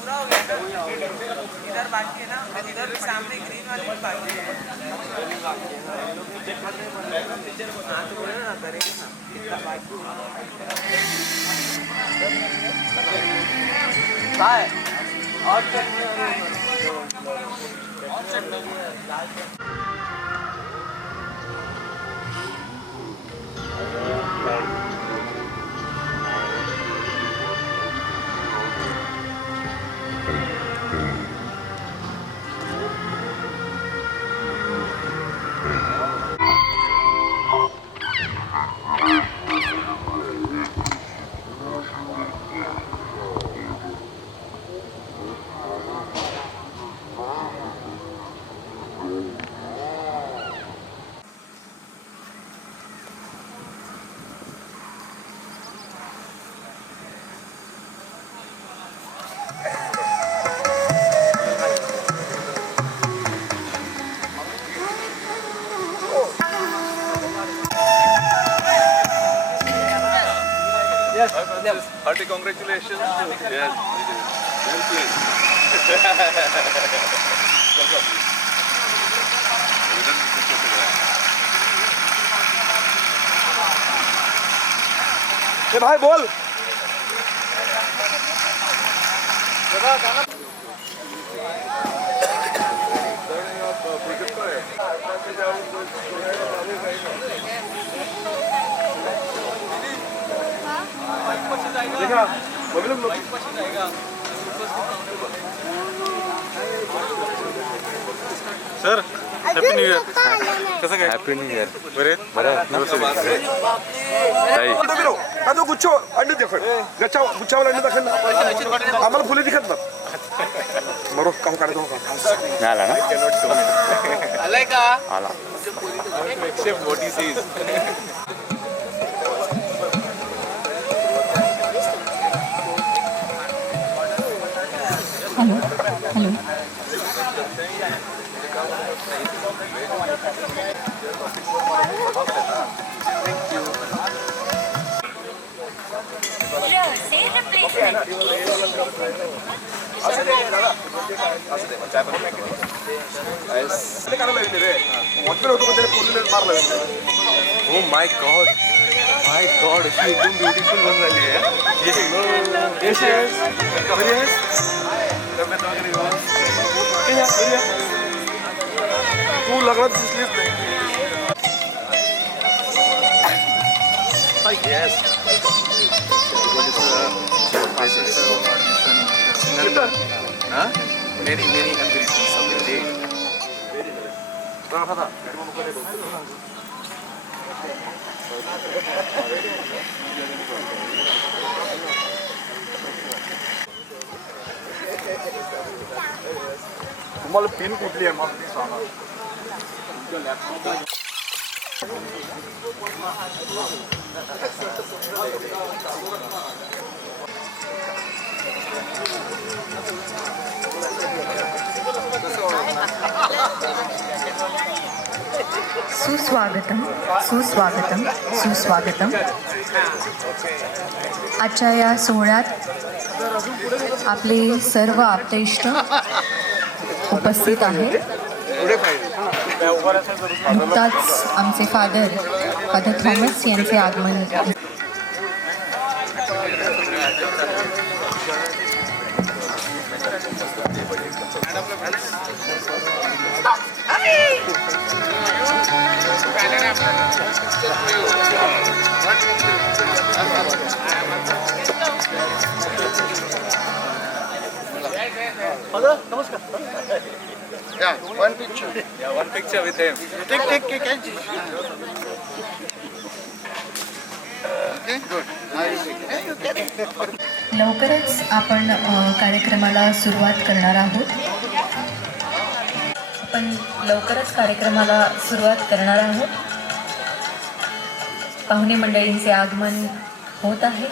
पूरा हो गया इधर बाकी है ना, इधर सामने ग्रीन वाली बाकी है। हाँ तो बोले ना करेंगे ना इतना बाकी है और चटनी Hearty congratulations. Yes, well played. भाई बोल देखा सर हॅपी न्यू इयर. कसं काय? Happy new year. बरे बरं का तो गुच्छो अंडे देखो गच्चा गुच्छावाला अंडे दाखल ना आम्हाला फुले दिखत ना मरो काम काढतो आला ना आलाय का आला except what he says. Hello hello oh my God अशी एकदम ब्युटिफुल बनून झाली आहे. येस येस तू लग्नात दिसलीच नाही. Yes. Many ambitions of the day. तुम्हाला पिन कुठली आहे मला ती सांगा. सुस्वागतम सुस्वागतम सुस्वागतम. आजच्या या सोहळ्यात आपले सर्व आप्तेष्ट उपस्थित आहेत. नुकताच आमचे फादर थॉमस यांचे आगमन Yeah, one picture. Yeah, one picture with him. Take. Okay, good. लवकरच आपण कार्यक्रमाला सुरुवात करणार आहोत. पाहुणे मंडळींचे आगमन होत आहे.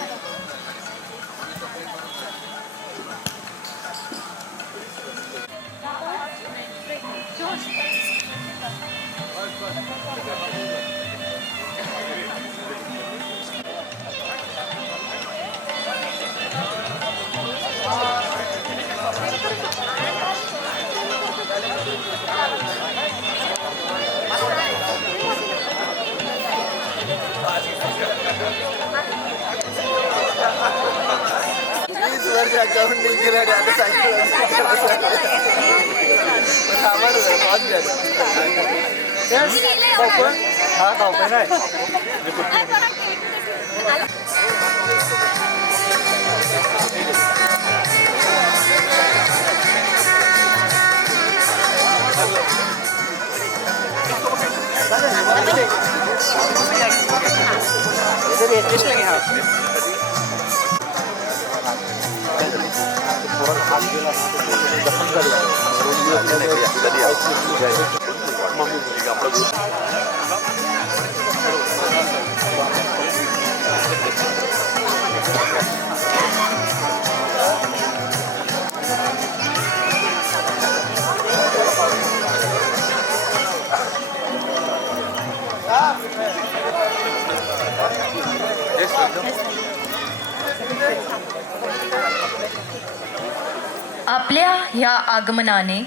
आपल्या ह्या आगमनाने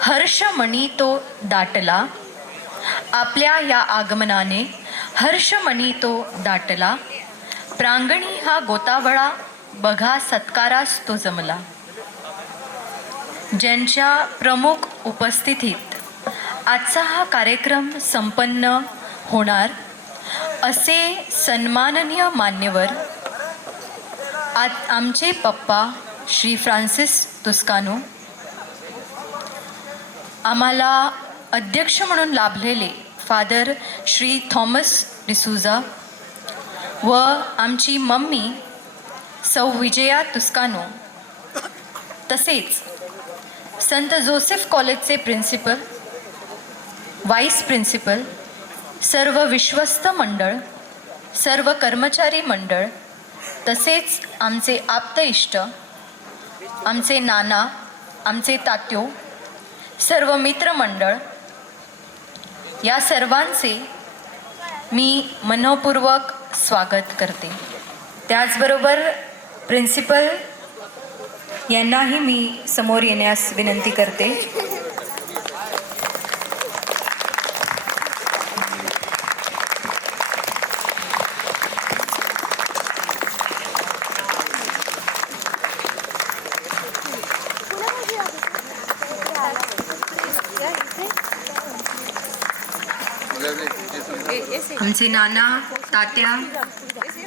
हर्षमणी तो दाटला. आपल्या या आगमनाने हर्षमणी तो दाटला. प्रांगणी हा गोतावळा बघा सत्कारास तो जमला. ज्यांच्या प्रमुख उपस्थितीत आजचा हा कार्यक्रम संपन्न होणार असे सन्माननीय मान्यवर आज आमचे पप्पा श्री फ्रान्सिस तुस्कानो, आम्हाला अध्यक्ष म्हणून लाभलेले फादर श्री थॉमस डिसूजा व आमची मम्मी सौ विजया तुस्कानो, तसेच संत जोसेफ कॉलेजचे प्रिन्सिपल, व्हाईस प्रिन्सिपल, सर्व विश्वस्त मंडळ, सर्व कर्मचारी मंडळ, तसेच आमचे आप्त इष्ट, आमचे नाना, आमचे तात्यो, सर्व मित्रमंडळ, या सर्वांचे मी मनःपूर्वक स्वागत करते. त्याचबरोबर प्रिन्सिपल यांनाही मी समोर येण्यास विनंती करते. आमचे नाना, तात्या,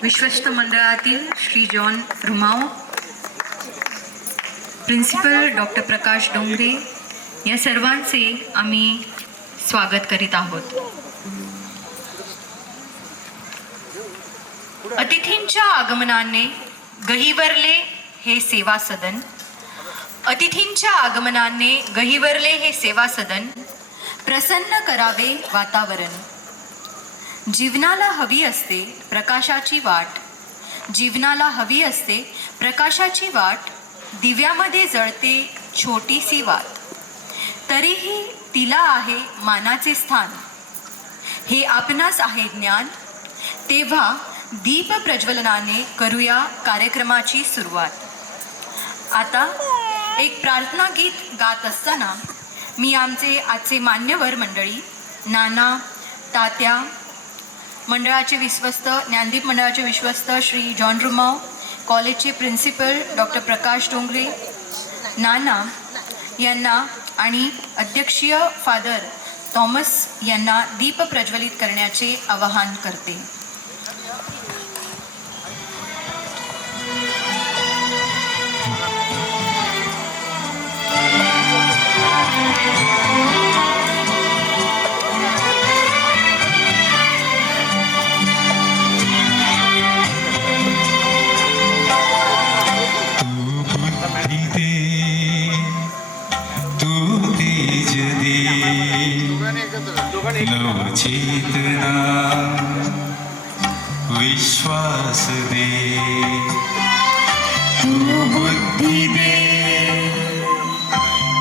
विश्वस्त मंडळातील श्री जॉन रुमाओ, प्रिन्सिपल डॉक्टर प्रकाश डोंगरे, या सर्वांचे आम्ही स्वागत करीत आहोत. अतिथींच्या आगमनाने गहिवरले हे सेवा सदन. अतिथींच्या आगमनाने गहिवरले हे सेवा सदन. प्रसन्न करावे वातावरण. जीवनाला हवी असते प्रकाशाची वाट. जीवनाला हवी असते प्रकाशाची वाट. दिव्यामध्ये जळते छोटीसी वात, तरीही तिला आहे मानाचे स्थान. हे आपणास आहे ज्ञान. तेव्हा दीप प्रज्वलनाने करूया कार्यक्रमाची सुरुवात. आता एक प्रार्थना गीत गात असताना मी आमचे आजचे मान्यवर मंडळी, नाना, तात्या, मंडळाचे विश्वस्त, ज्ञानदीप मंडळाचे विश्वस्त श्री जॉन रुमाओ, कॉलेजचे प्रिन्सिपल डॉक्टर प्रकाश डोंगरे, नाना यांना आणि अध्यक्षीय फादर थॉमस यांना दीप प्रज्वलित करण्याचे आवाहन करते. चेतना विश्वास दे, तू बुद्धि दे,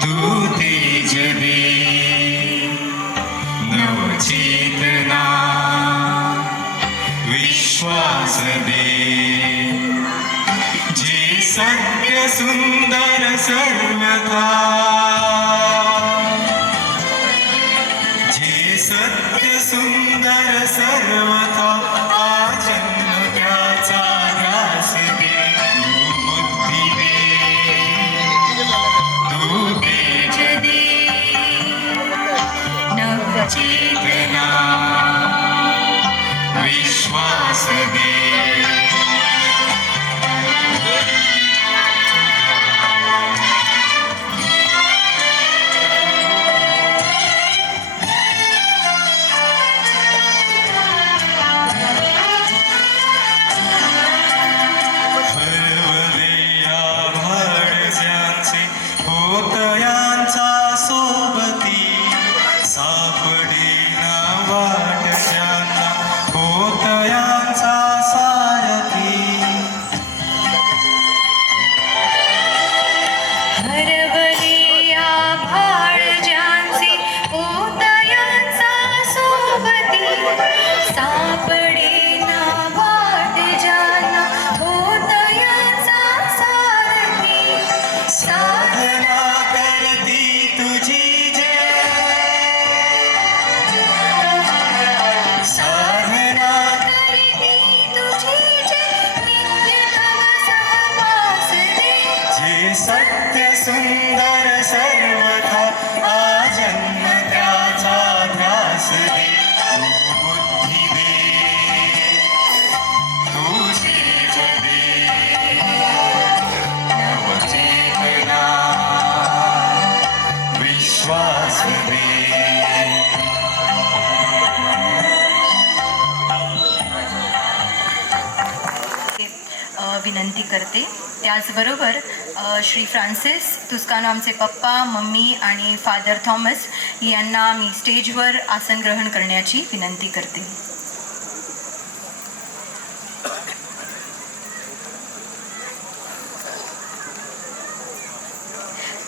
तू तेज दे. नव चेतना विश्वास दे. जे सत्य सुंदर सर्वथा, सत्य सुंदर सर्वथा जन्म त्याचा ध्यास दे. तू बुद्धी दे, होतयांचा सोबती सापडेना वाट ज्यांना होतयांचा सारथी हरवलिया भाळजांचे उदयांचा सोबती सापडेना वाट ज्यांना उदयांचा सारथी साधना करती तुझी जय साधना करती तुझी जय नित्य तव सहवास दे जे सत्य सुंदर सर्वथा आजन्म त्याचा ध्यास दे तू बुद्धी दे तू जीव दे नवचेतना विश्वास दे विनंती करते. त्याचबरोबर श्री फ्रान्सिस तुस्कानो आमचे पप्पा मम्मी आणि फादर थॉमस यांना मी स्टेजवर आसन ग्रहण करण्याची विनंती करते.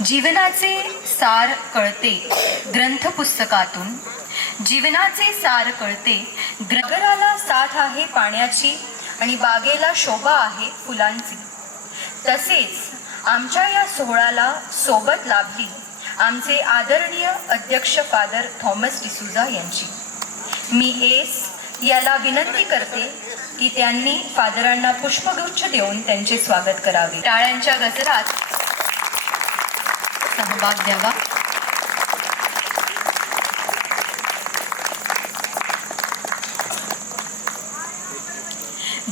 जीवनाचे सार कळते ग्रंथ पुस्तकातून जीवनाचे सार कळते. नगराला साथ आहे पाण्याची आणि बागेला शोभा आहे फुलांची. तसेच आमच्या या सोहळ्याला सोबत लाभली आमचे आदरणीय अध्यक्ष फादर थॉमस डिसूजा यांची. मी एस याला विनंती करते की त्यांनी फादरांना पुष्पगुच्छ देऊन त्यांचे स्वागत करावे. टाळ्यांच्या गजरात सहभाग द्यावा.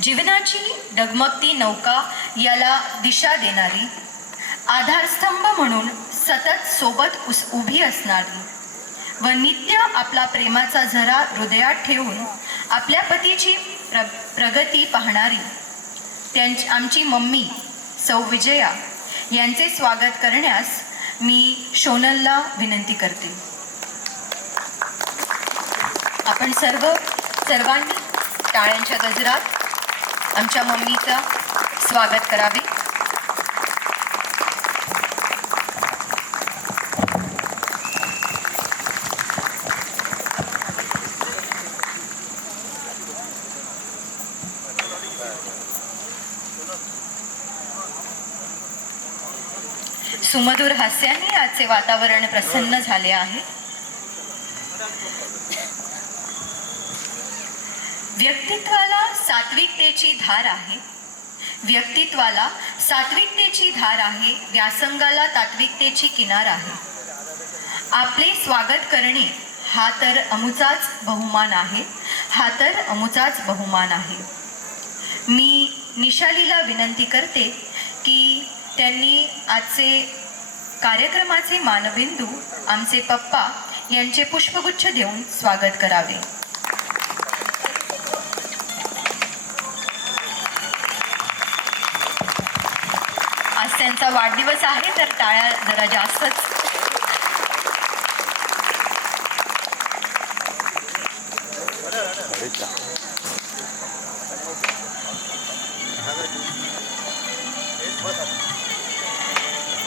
जीवनाची डगमगती नौका याला दिशा देणारी आधारस्तंभ म्हणून सतत सोबत उभी असणारी व नित्य आपला प्रेमाचा झरा हृदयात ठेवून आपल्या पतीची प्रगती पाहणारी आमची मम्मी सौ विजया यांचे स्वागत करण्यास मी शोनलला विनंती करते. आपण सर्वांनी टाळ्यांच्या गजरात आमच्या मम्मीचं स्वागत करावे. सुमधुर हास्याने आजचे वातावरण प्रसन्न झाले आहे. व्यक्तित्वाला सात्विकतेची धार आहे. व्यक्तित्वाला सात्विकतेची धार आहे. व्यासंगाला तात्विकतेची किनार आहे. आपले स्वागत करणे हा तर अमुचाच बहुमान आहे. हा तर अमुचाच बहुमान आहे. मी निशालीला विनंती करते की त्यांनी आजचे कार्यक्रमाचे मानबिंदू आमचे पप्पा यांचे पुष्पगुच्छ देऊन स्वागत करावे. आज त्यांचा वाढदिवस आहे तर टाळ्या जरा जास्तच.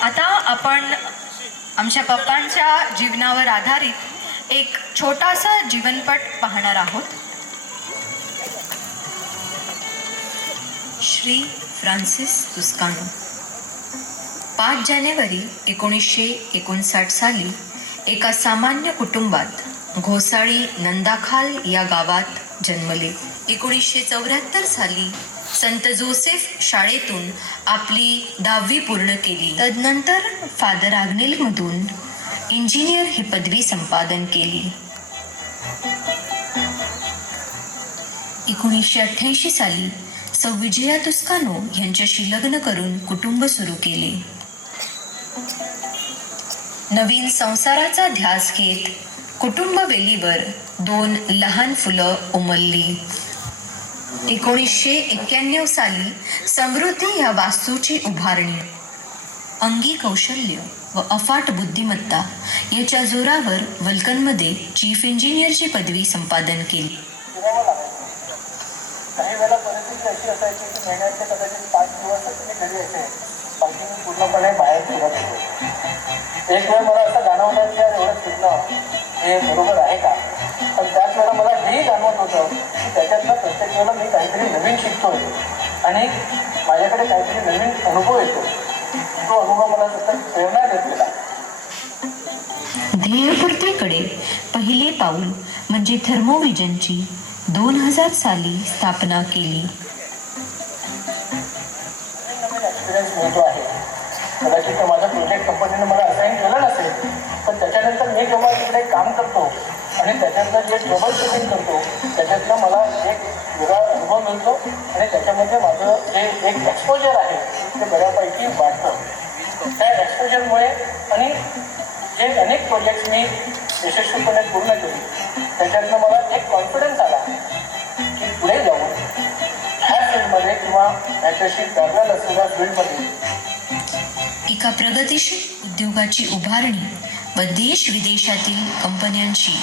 आता आपण आमच्या पप्पांच्या जीवनावर आधारित एक छोटासा जीवनपट पाहणार आहोत. श्री फ्रान्सिस तुस्कानो 5 जानेवारी 1959 साली एका सामान्य कुटुंबात घोसाळी नंदाखाल या गावात जन्मले. 1974 साली संत जोसेफ शाळेतून आपली 10वी पूर्ण केली. तदनंतर फादर आग्नेलमधून इंजिनियर ही पदवी संपादन केली. 1988 साली सौ विजया तुस्कानो यांच्याशी लग्न करून कुटुंब सुरू केले. नवीन संसाराचा ध्यास घेत कुटुंब वेलीवर 2 लहान फुलं उमलली. 1991 साली समृद्धी या वास्तूची उभारणी. अंगी कौशल्य व अफाट बुद्धिमत्ता याच्या जोरावर वल्कनमध्ये चीफ इंजिनियरची पदवी संपादन केली. फिरावं लागायचं. काही वेळेला परिस्थिती अशी असायची की महिन्याचे कदाचित 5 दिवसच मी घरी यायचे, बाकी मी पूर्णपणे बाहेर फिरत होतो. एक वेळ मला असं जाणवलं की यार एवढं फिरणं हे बरोबर आहे का, पण त्याच वेळेला मला हेही जाणवत होतं की त्याच्यातनं प्रत्येक वेळेला मी काहीतरी नवीन शिकतोय आणि माझ्याकडे काहीतरी नवीन अनुभव येतो. तो अनुभव मला सतत प्रेरणा देतलेला. ध्येयपूर्तीकडे पहिले पाऊल म्हणजे थर्मोव्हिजनची 2000 साली स्थापना केली. नवीन एक्सपिरियन्स मिळतो आहे. कदाचित माझं प्रोजेक्ट कंपनीने मला असाईन केलं नसेल, पण त्याच्यानंतर मी जेव्हा तिकडे काम करतो आणि त्याच्यातनं जे ट्रबल शूटिंग करतो त्याच्यातनं मला एक वेगळा अनुभव मिळतो आणि त्याच्यामध्ये माझं जे एक एक्सपोजर आहे ते बऱ्यापैकी वाढतं. त्या एक्सपोजरमुळे आणि जे अनेक प्रोजेक्ट्स मी यशस्वीपणे पूर्ण केले त्याच्यातनं मला एक कॉन्फिडन्स आला की पुढे जाऊन ह्या फील्डमध्ये किंवा याच्याशी पॅरलल असलेल्या फील्डमध्ये एका प्रगतीशील उद्योगाची उभारणी व देश विदेशातील कंपन्यांशी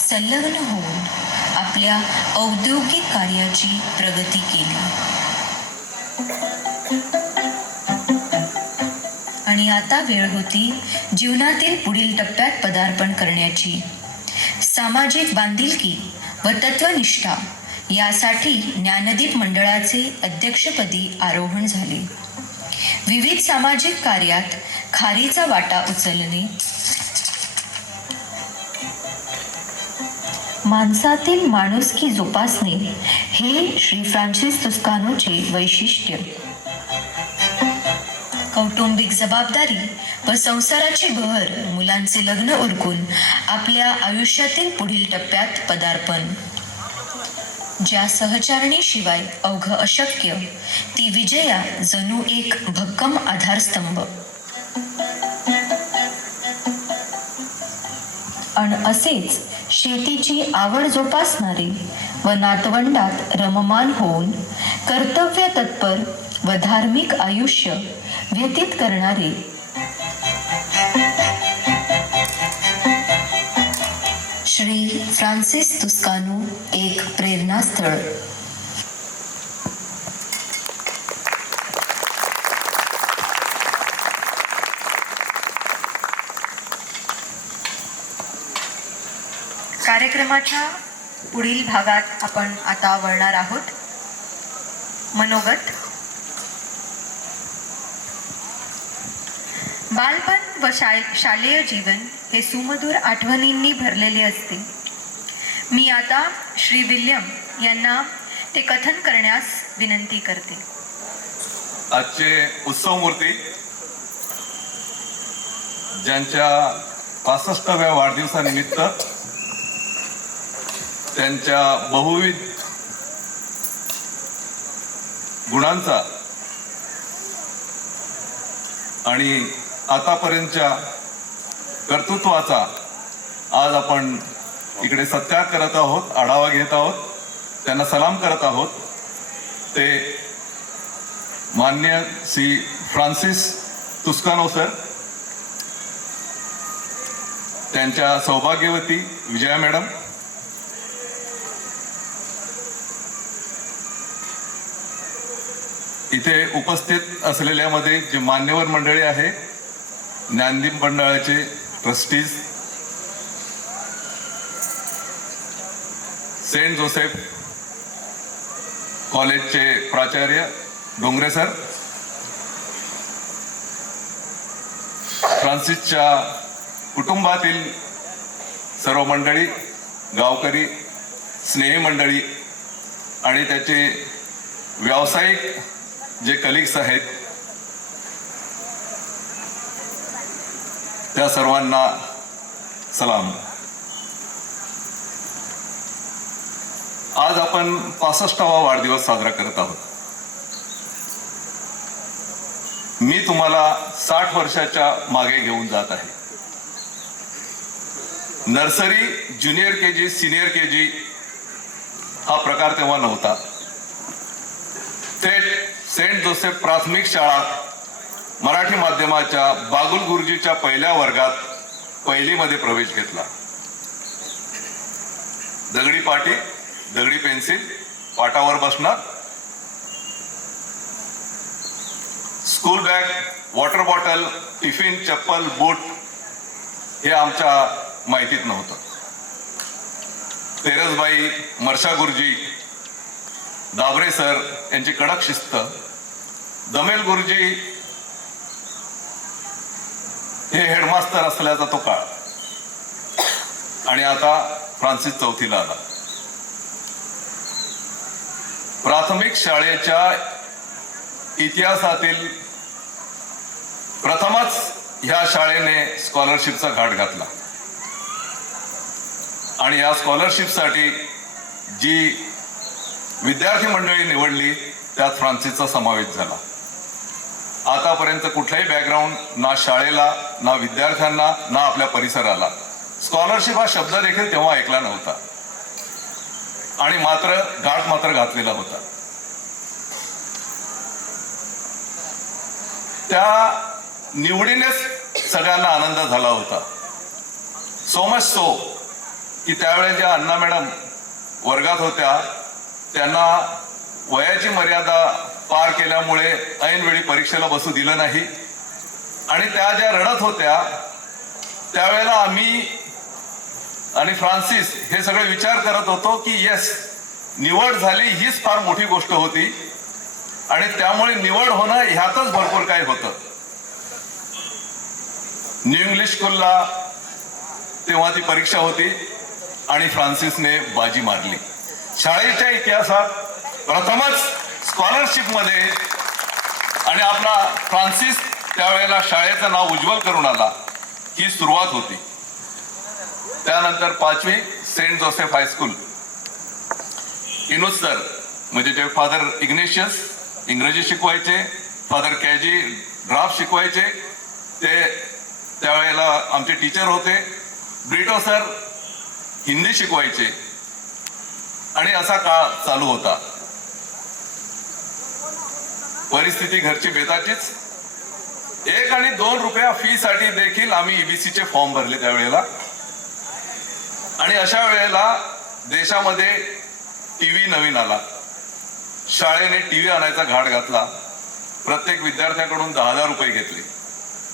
संलग्न होऊन आपल्या औद्योगिक कार्याची प्रगती केली. आणि आता वेळ होती जीवनातील पुढील टप्प्यात पदार्पण करण्याची. सामाजिक बांधिलकी व तत्वनिष्ठा यासाठी ज्ञानदीप मंडळाचे अध्यक्षपदी आरोहण झाले. विविध सामाजिक कार्यात खारीचा वाटा उचलणे, माणसातील माणुसकी जोपासणे हे श्री फ्रान्सिस तुस्कानोचे वैशिष्ट्य. कौटुंबिक जबाबदारी व संसाराची बहर, मुलांचे लग्न उरकून आपल्या आयुष्यातील पुढील टप्प्यात पदार्पण. ज्या सहचारणीशिवाय अवघ अशक्य ती विजया जणू एक भक्कम आधारस्तंभ. अन असेच शेतीची आवड जोपासणारे व नातवंडात रममान होऊन कर्तव्य तत्पर व धार्मिक आयुष्य व्यतीत करणारे श्री फ्रान्सिस तुस्कानो एक प्रेरणास्थळ. कार्यक्रमाच्या पुढील भागात आपण आता वळणार आहोत. मनोगत. बालपण व शालेय जीवन हे सुमधुर आठवणींनी भरलेले असते. मी आता श्री विल्यम यांना ते कथन करण्यास विनंती करते. आजचे उत्सव मूर्ती ज्यांच्या 65व्या वाढदिवसानिमित्त त्यांच्या बहुविध गुणांचा आणि आतापर्यंतच्या कर्तृत्वाचा आज आपण इकडे सत्कार करत आहोत, आढावा घेत आहोत, त्यांना सलाम करत आहोत. ते मान्य श्री फ्रान्सिस तुस्कानो सर, त्यांच्या सौभाग्यवती विजया मॅडम, इथे उपस्थित असलेल्यामध्ये जे मान्यवर मंडळी आहे, ज्ञानदीप मंडळाचे ट्रस्टीज, सेंट जोसेफ कॉलेजचे प्राचार्य डोंगरे सर, फ्रान्सिसच्या कुटुंबातील सर्व मंडळी, गावकरी, स्नेही मंडळी आणि त्याचे व्यावसायिक जे कलिग्स आहेत त्या सर्वांना सलाम. आज आपण 65वा वाढदिवस साजरा करत आहोत. मी तुम्हाला 60 वर्षाच्या मागे घेऊन जात आहे. Nursery, junior KG, senior KG हा प्रकार तेव्हा नव्हता. थेट सेंट जोसेफ प्राथमिक शाळा मराठी माध्यमाच्या बागुल गुरुजीच्या पहिल्या वर्गात पहिलीमध्ये प्रवेश घेतला. दगडी पाटी, दगडी पेन्सिल, पाटावर बसणार, school bag, water bottle, tiffin, चप्पल, बूट हे आमच्या माहितीत नव्हतं. तेरसबाई, मर्षा गुरुजी, दाबरे सर यांची कडक शिस्त, दमेल गुरुजी हे हेडमास्टर असल्याचा तो काळ, आणि आता फ्रान्सिस चौथीला आला. प्राथमिक शाळेच्या इतिहासातील प्रथमच ह्या शाळेने स्कॉलरशिपचा घाट घातला, आणि या स्कॉलरशिपसाठी जी विद्यार्थी मंडळी निवडली त्यात फ्रान्सिसचा समावेश झाला. आतापर्यंत कुठलाही बॅकग्राऊंड ना शाळेला, ना विद्यार्थ्यांना, ना आपल्या परिसराला स्कॉलरशिप हा शब्द देखील तेव्हा ऐकला नव्हता, आणि मात्र घाट मात्र घातलेला होता. त्या निवडीनेच सगळ्यांना आनंद झाला होता. सो मच सो की त्यावेळेस ज्या अण्णा मॅडम वर्गात होत्या त्यांना वयाची मर्यादा पार केल्यामुळे ऐनवेळी परीक्षेला बसू दिलं नाही, आणि त्या ज्या रडत होत्या त्यावेळेला आम्ही आणि फ्रान्सिस हे सगळे विचार करत होतो की येस, निवड झाली हीच फार मोठी गोष्ट होती, आणि त्यामुळे निवड होणं ह्यातच भरपूर काय होतं. न्यू इंग्लिश स्कूलला तेव्हा ती परीक्षा होती, आणि फ्रान्सिसने बाजी मारली. शाळेच्या इतिहासात प्रथमच स्कॉलरशिपमध्ये, आणि आपला फ्रान्सिस त्यावेळेला शाळेचं नाव उज्ज्वल करून आला, ही सुरुवात होती. त्यानंतर 5वी सेंट जोसेफ हायस्कूल, इनोज सर म्हणजे जे फादर इग्नेशियस इंग्रजी शिकवायचे, फादर कॅजी ड्राफ्ट शिकवायचे, ते त्यावेळेला आमचे टीचर होते. ब्रिटो सर हिंदी शिकवायचे, आणि असा काळ चालू होता. परिस्थिती घरची बेताचीच. 1 आणि 2 रुपया फी साठी देखील आम्ही EBCचे फॉर्म भरले त्यावेळेला, आणि अशा वेळेला देशामध्ये टीव्ही नवीन आला. शाळेने टीव्ही आणायचा घाट घातला. प्रत्येक विद्यार्थ्याकडून 10,000 रुपये घेतले.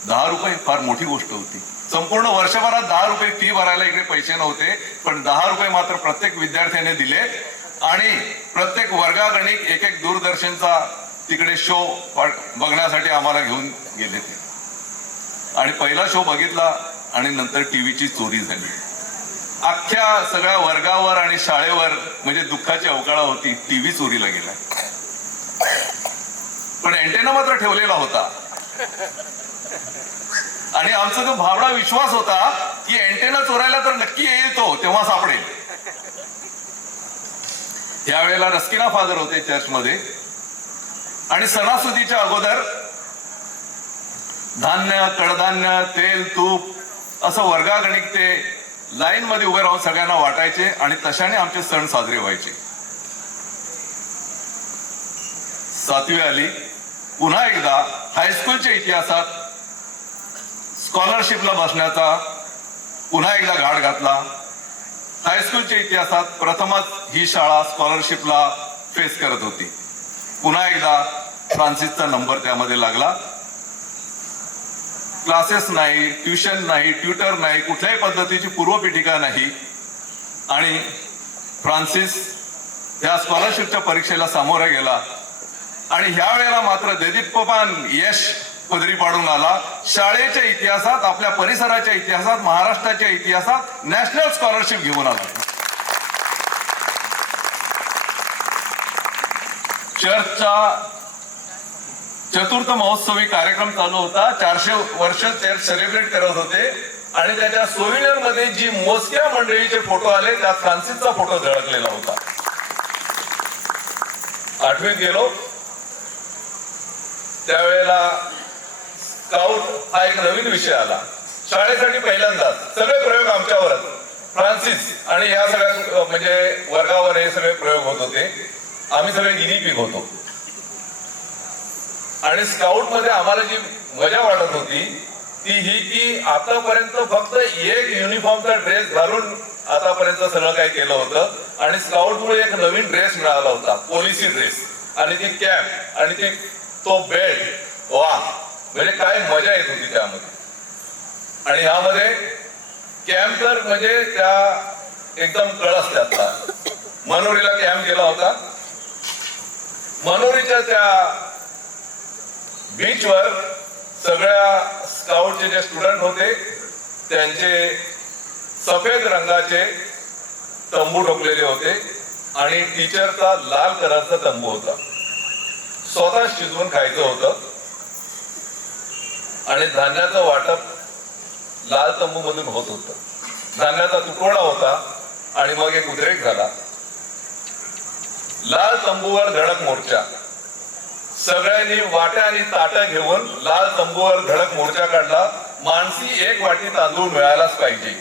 10 रुपये फार मोठी गोष्ट होती. संपूर्ण वर्षभरात 10 रुपये फी भरायला इकडे पैसे नव्हते, पण 10 रुपये मात्र प्रत्येक विद्यार्थ्याने दिले, आणि प्रत्येक वर्गागणिक एक दूरदर्शनचा तिकडे शो बघण्यासाठी आम्हाला घेऊन गेले ते. आणि पहिला शो बघितला, आणि नंतर टीव्हीची चोरी झाली. अख्ख्या सगळ्या वर्गावर आणि शाळेवर म्हणजे दुःखाची अवकाळा होती. टीव्ही चोरीला गेला, पण अँटेना मात्र ठेवलेला होता, आणि आमचा जो भावना विश्वास होता की अँटेना चोरायला तर नक्की येईल तो, तेव्हा सापडेल. यावेळेला रस्किना फादर होते चर्चमध्ये, आणि सणासुदीच्या अगोदर धान्य, कडधान्य, तेल, तूप असं वर्गागणिक ते लाईन मध्ये उभे राहून सगळ्यांना वाटायचे, आणि तशाने आमचे सण साजरे व्हायचे. 7वी आली. पुन्हा एकदा हायस्कूलच्या इतिहासात स्कॉलरशिपला बसण्याचा पुन्हा एकदा घाट घातला. हायस्कूलच्या इतिहासात प्रथमच ही शाळा स्कॉलरशिपला फेस करत होती. पुन्हा एकदा फ्रान्सिसचा नंबर त्यामध्ये लागला. क्लासेस नाही, ट्युशन नाही, ट्युटर नाही, कुठल्याही पद्धतीची पूर्वपीठिका नाही, आणि फ्रान्सिस या स्कॉलरशिपच्या परीक्षेला सामोरा गेला. आणि ह्या वेळेला मात्र देदीप्यमान यश पदरी पाडून आला. शाळेच्या इतिहासात, आपल्या परिसराच्या इतिहासात, महाराष्ट्राच्या इतिहासात नॅशनल स्कॉलरशिप घेऊन आला. चर्चचा चतुर्थ महोत्सवी कार्यक्रम चालू होता. 400 वर्ष चर्च सेलिब्रेट करत होते, आणि त्याच्या सोव्हिनियर मध्ये जी मोजक्या मंडळीचे फोटो आले त्यात फ्रान्सिसचा फोटो झळकलेला होता. 8वीत गेलो त्यावेळेला स्काउट हा एक नवीन विषय आला शाळेसाठी. पहिल्यांदाच सगळे प्रयोग आमच्यावरच, फ्रान्सिस आणि या सगळ्या म्हणजे वर्गावर हे सगळे प्रयोग होत होते. आम्ही सगळे गिनी पिग होतो, आणि स्काउट मध्ये आम्हाला जी मजा वाटत होती ती ही की आतापर्यंत फक्त एक युनिफॉर्मचा ड्रेस घालून आतापर्यंत सगळं काय केलं होतं आणि स्काउटमुळे एक नवीन ड्रेस मिळाला होता, पोलिसी ड्रेस, आणि ती कॅप आणि ती तो बेल्ट. वा, म्हणजे काय मजा येत होती त्यामध्ये. आणि ह्यामध्ये कॅम्प तर म्हणजे त्या एकदम कळस त्यातला. मनोरीला कॅम्प गेला होता. मनोरीच्या त्या बीचवर सगळ्या स्काउटचे जे स्टुडंट होते त्यांचे सफेद रंगाचे तंबू ठोकलेले होते आणि टीचरचा लाल कलरचा तंबू होता. स्वतः शिजवून खायचं होतं आणि धान्याचं वाटप लाल तंबू मधून होत होतं. धान्याचा तुकडा होता आणि मग एक उद्रेक झाला. लाल तंबूवर धडक मोर्चा. सगळ्यांनी वाट्या आणि ताटं घेऊन लाल तंबूवर धडक मोर्चा काढला. माणसी एक वाटी तांदूळ मिळायलाच पाहिजे.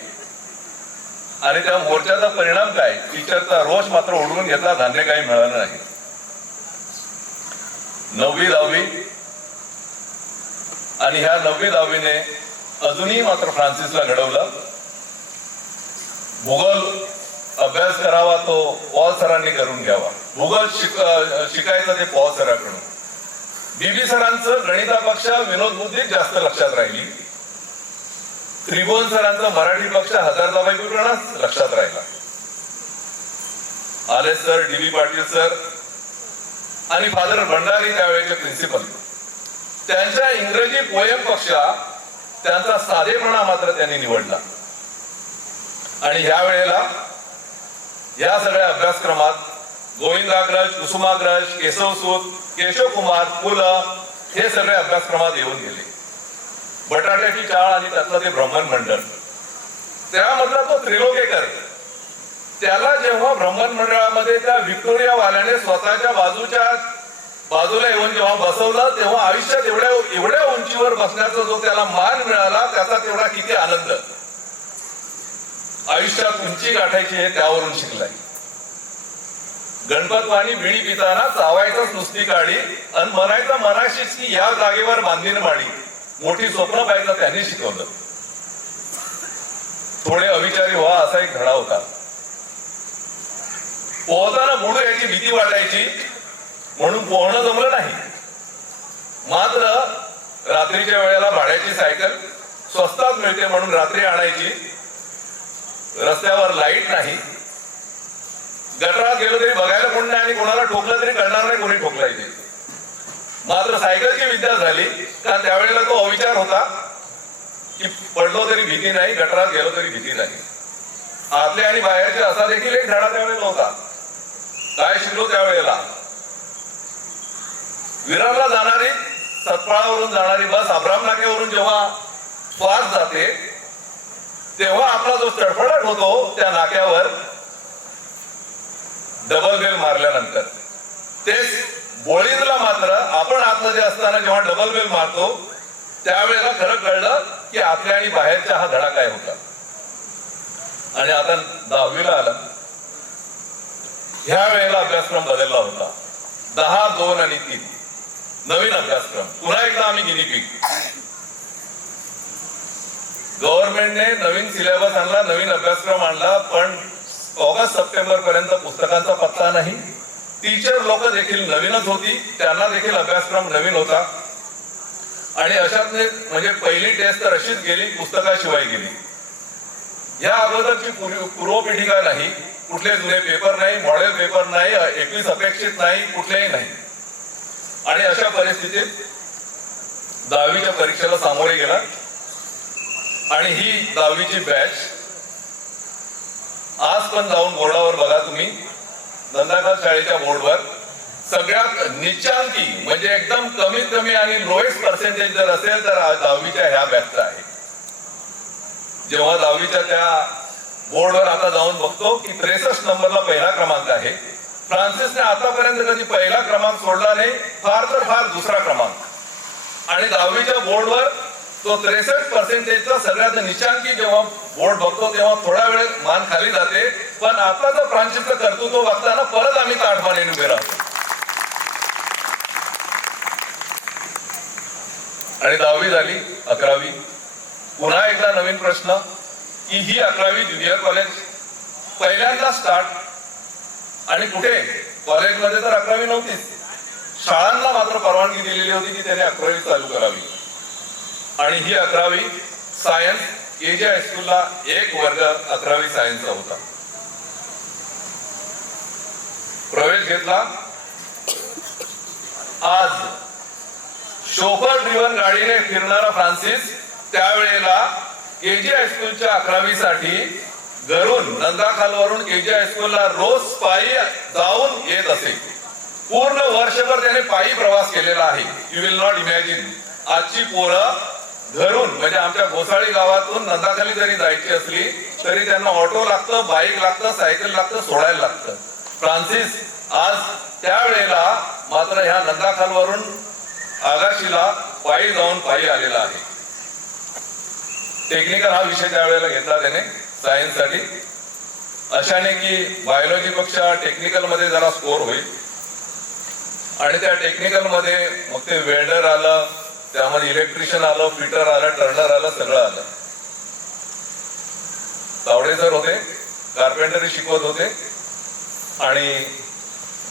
आणि त्या मोर्चाचा परिणाम काय? टीचरचा रोष मात्र ओढून घेतला, धान्य काही मिळालं नाही. 9वी 10वी आणि ह्या 9वी 10वीने अजूनही मात्र फ्रान्सिसला घडवलं. भूगोल अभ्यास करावा तो पॉल सरांनी करून घ्यावा. भूगोल शिकायचं ते पॉल सरांकडून. बीबी सरांचं गणितापेक्षा विनोद बुद्धी जास्त लक्षात राहिली. त्रिभुवन सरांचा मराठी पक्ष हजारदाबाईकरणाच लक्षात राहिला. आले सर, डी.बी. पाटील सर आणि फादर भंडारी त्यावेळेचे प्रिन्सिपल, त्यांच्या इंग्रजी पोयम पक्षा त्यांचा साधेपणा मात्र त्यांनी निवडला. आणि ह्या वेळेला या सगळ्या अभ्यासक्रमात गोविंदाग्रज, कुसुमाग्रज, केशवसूत, केशवकुमार, पु ल हे सगळे अभ्यासक्रमात येऊन गेले. बटाट्याची चाळ आणि त्यातलं ते ब्राह्मण मंडळ, त्यामधला तो त्रिलोकेकर, त्याला जेव्हा ब्राह्मण मंडळामध्ये त्या व्हिक्टोरिया वाल्याने स्वतःच्या बाजूला येऊन जेव्हा बसवलं तेव्हा आयुष्यात एवढ्या उंचीवर बसण्याचा जो त्याला मान मिळाला त्याचा तेवढा किती आनंद. आयुष्यात उंची गाठायची हे त्यावरून शिकलाय. गणपतवाणी बिडी पिताना चावायचाच नुसती काढी आणि म्हणायचं मनाशीच की या जागेवर बांधीन माडी. मोठी स्वप्न पाहायचं त्यांनी शिकवलं. थोडे अविचारी व्हा असा एक धडा होता. पोहताना बुडू याची भीती वाटायची म्हणून पोहणं जमलं नाही. मात्र रात्रीच्या वेळेला भाड्याची सायकल स्वस्तात मिळते म्हणून रात्री आणायची. रस्त्यावर लाईट नाही, गटारात गेलो तरी बघायला कोण नाही आणि कोणाला ठोकलं तरी कळणार नाही कोणी ठोकलाय ते. मात्र सायकलची विद्या झाली कारण त्यावेळेला तो अविचार होता की पडलो तरी भीती नाही, गटारात गेलो तरी भीती नाही. आतले आणि बाहेरचे असा देखील एक धडा त्यावेळेला होता. काय शिकलो त्यावेळेला? विरारला जाणारी, सतपाळावरून जाणारी बस अब्राम नाक्यावरून जेव्हा स्वास जाते तेव्हा आपला जो चडफडाट होतो त्या नाक्यावर डबल बेल मारल्यानंतर, तेच बोळीजला मात्र आपण आतमध्ये असताना जेव्हा डबल बेल मारतो त्यावेळेला खरं कळलं की आतल्या आणि बाहेरचा हा धडा काय होता. आणि आता 10वीला आला, ह्या वेळेला अभ्यासक्रम बदलला होता. 10, 2 आणि 3 नवीन अभ्यासक्रम. पुन्हा एकदा आम्ही गिनीपिग. गव्हर्नमेंटने नवीन सिलेबस आणला, नवीन अभ्यासक्रम आणला, पण ऑगस्ट सप्टेंबर पर्यंत पुस्तकांचा पत्ता नाही. टीचर लोक देखील नवीनच होती, त्यांना देखील अभ्यासक्रम नवीन होता. आणि अशात म्हणजे पहिली टेस्ट तर अशीच गेली, पुस्तकाशिवाय गेली. या अगोदरची पूर्वपीठिका नाही, कुठले जुने पेपर नाही, मॉडेल पेपर नाही, 21 अपेक्षित नाही, कुठलेही नाही. आणि अशा परिस्थितीत 10वीच्या परीक्षेला सामोरे गेला. आणि ही 10वीची बॅच आज पण जाऊन बोर्डावर बघा तुम्ही, नंदाखाल शाळेच्या बोर्डवर सगळ्यात निचांकी म्हणजे एकदम कमीत कमी आणि लोएस्ट पर्सेंटेज जर असेल तर 10वीच्या ह्या बॅचचा आहे. जेव्हा 10वीच्या त्या बोर्डवर आता जाऊन बघतो की 63 नंबरला पहिला क्रमांक आहे. फ्रान्सिसने आतापर्यंत कधी पहिला क्रमांक सोडला नाही, फार तर फार दुसरा क्रमांक. आणि 10वीच्या बोर्डवर तो 63% सगळ्यात निचांकी जेव्हा बोर्ड बघतो तेव्हा थोडा वेळ मान खाली जाते. पण आताचं फ्रान्सिसचं कर्तृत्व बघताना परत आम्ही ताठमानेने उभे राहतो. आणि 10वी झाली, 11वी. पुन्हा एकदा नवीन प्रश्न की ही 11वी ज्युनियर कॉलेज पहिल्यांदा स्टार्ट आणि कुठे कॉलेजमध्ये तर 11वी नव्हतीच, शाळांना मात्र परवानगी दिलेली होती की त्याने 11वी चालू करावी. आणि ही 11वी सायन्स, KG हायस्कूलला एक वर्ग 11वी सायन्सचा होता. प्रवेश घेतला. आज शोफर ड्रिव्हन गाडीने फिरणारा फ्रान्सिस त्यावेळेला KG हायस्कूलच्या 11वी साठी घरून नंदाखालवरून KG हायस्कूलला रोज पायी जाऊन येत असे. पूर्ण वर्षभर त्याने पायी प्रवास केलेला आहे. You will not imagine. आजची पोरं घरून म्हणजे आमच्या घोसाळी गावातून नंदाखाली जरी जायची असली तरी त्यांना ऑटो लागतं, बाईक लागतं, सायकल लागतं, सोडायला लागतं. फ्रान्सिस आज त्यावेळेला मात्र ह्या नंदाखालवरून आगाशीला पायी जाऊन पायी आलेला आहे. टेक्निकल हा विषय त्यावेळेला घेतला त्याने सायन्स साठी, अशाने की बायोलॉजी पेक्षा टेक्निकल मध्ये जरा स्कोर होईल. आणि त्या टेक्निकल मध्ये मग ते वेल्डर आलं, त्यामध्ये इलेक्ट्रिशियन आलं, फिटर आलं, टर्नर आलं, सगळं आलं. तावडे सर होते, कार्पेंटरी शिकवत होते. आणि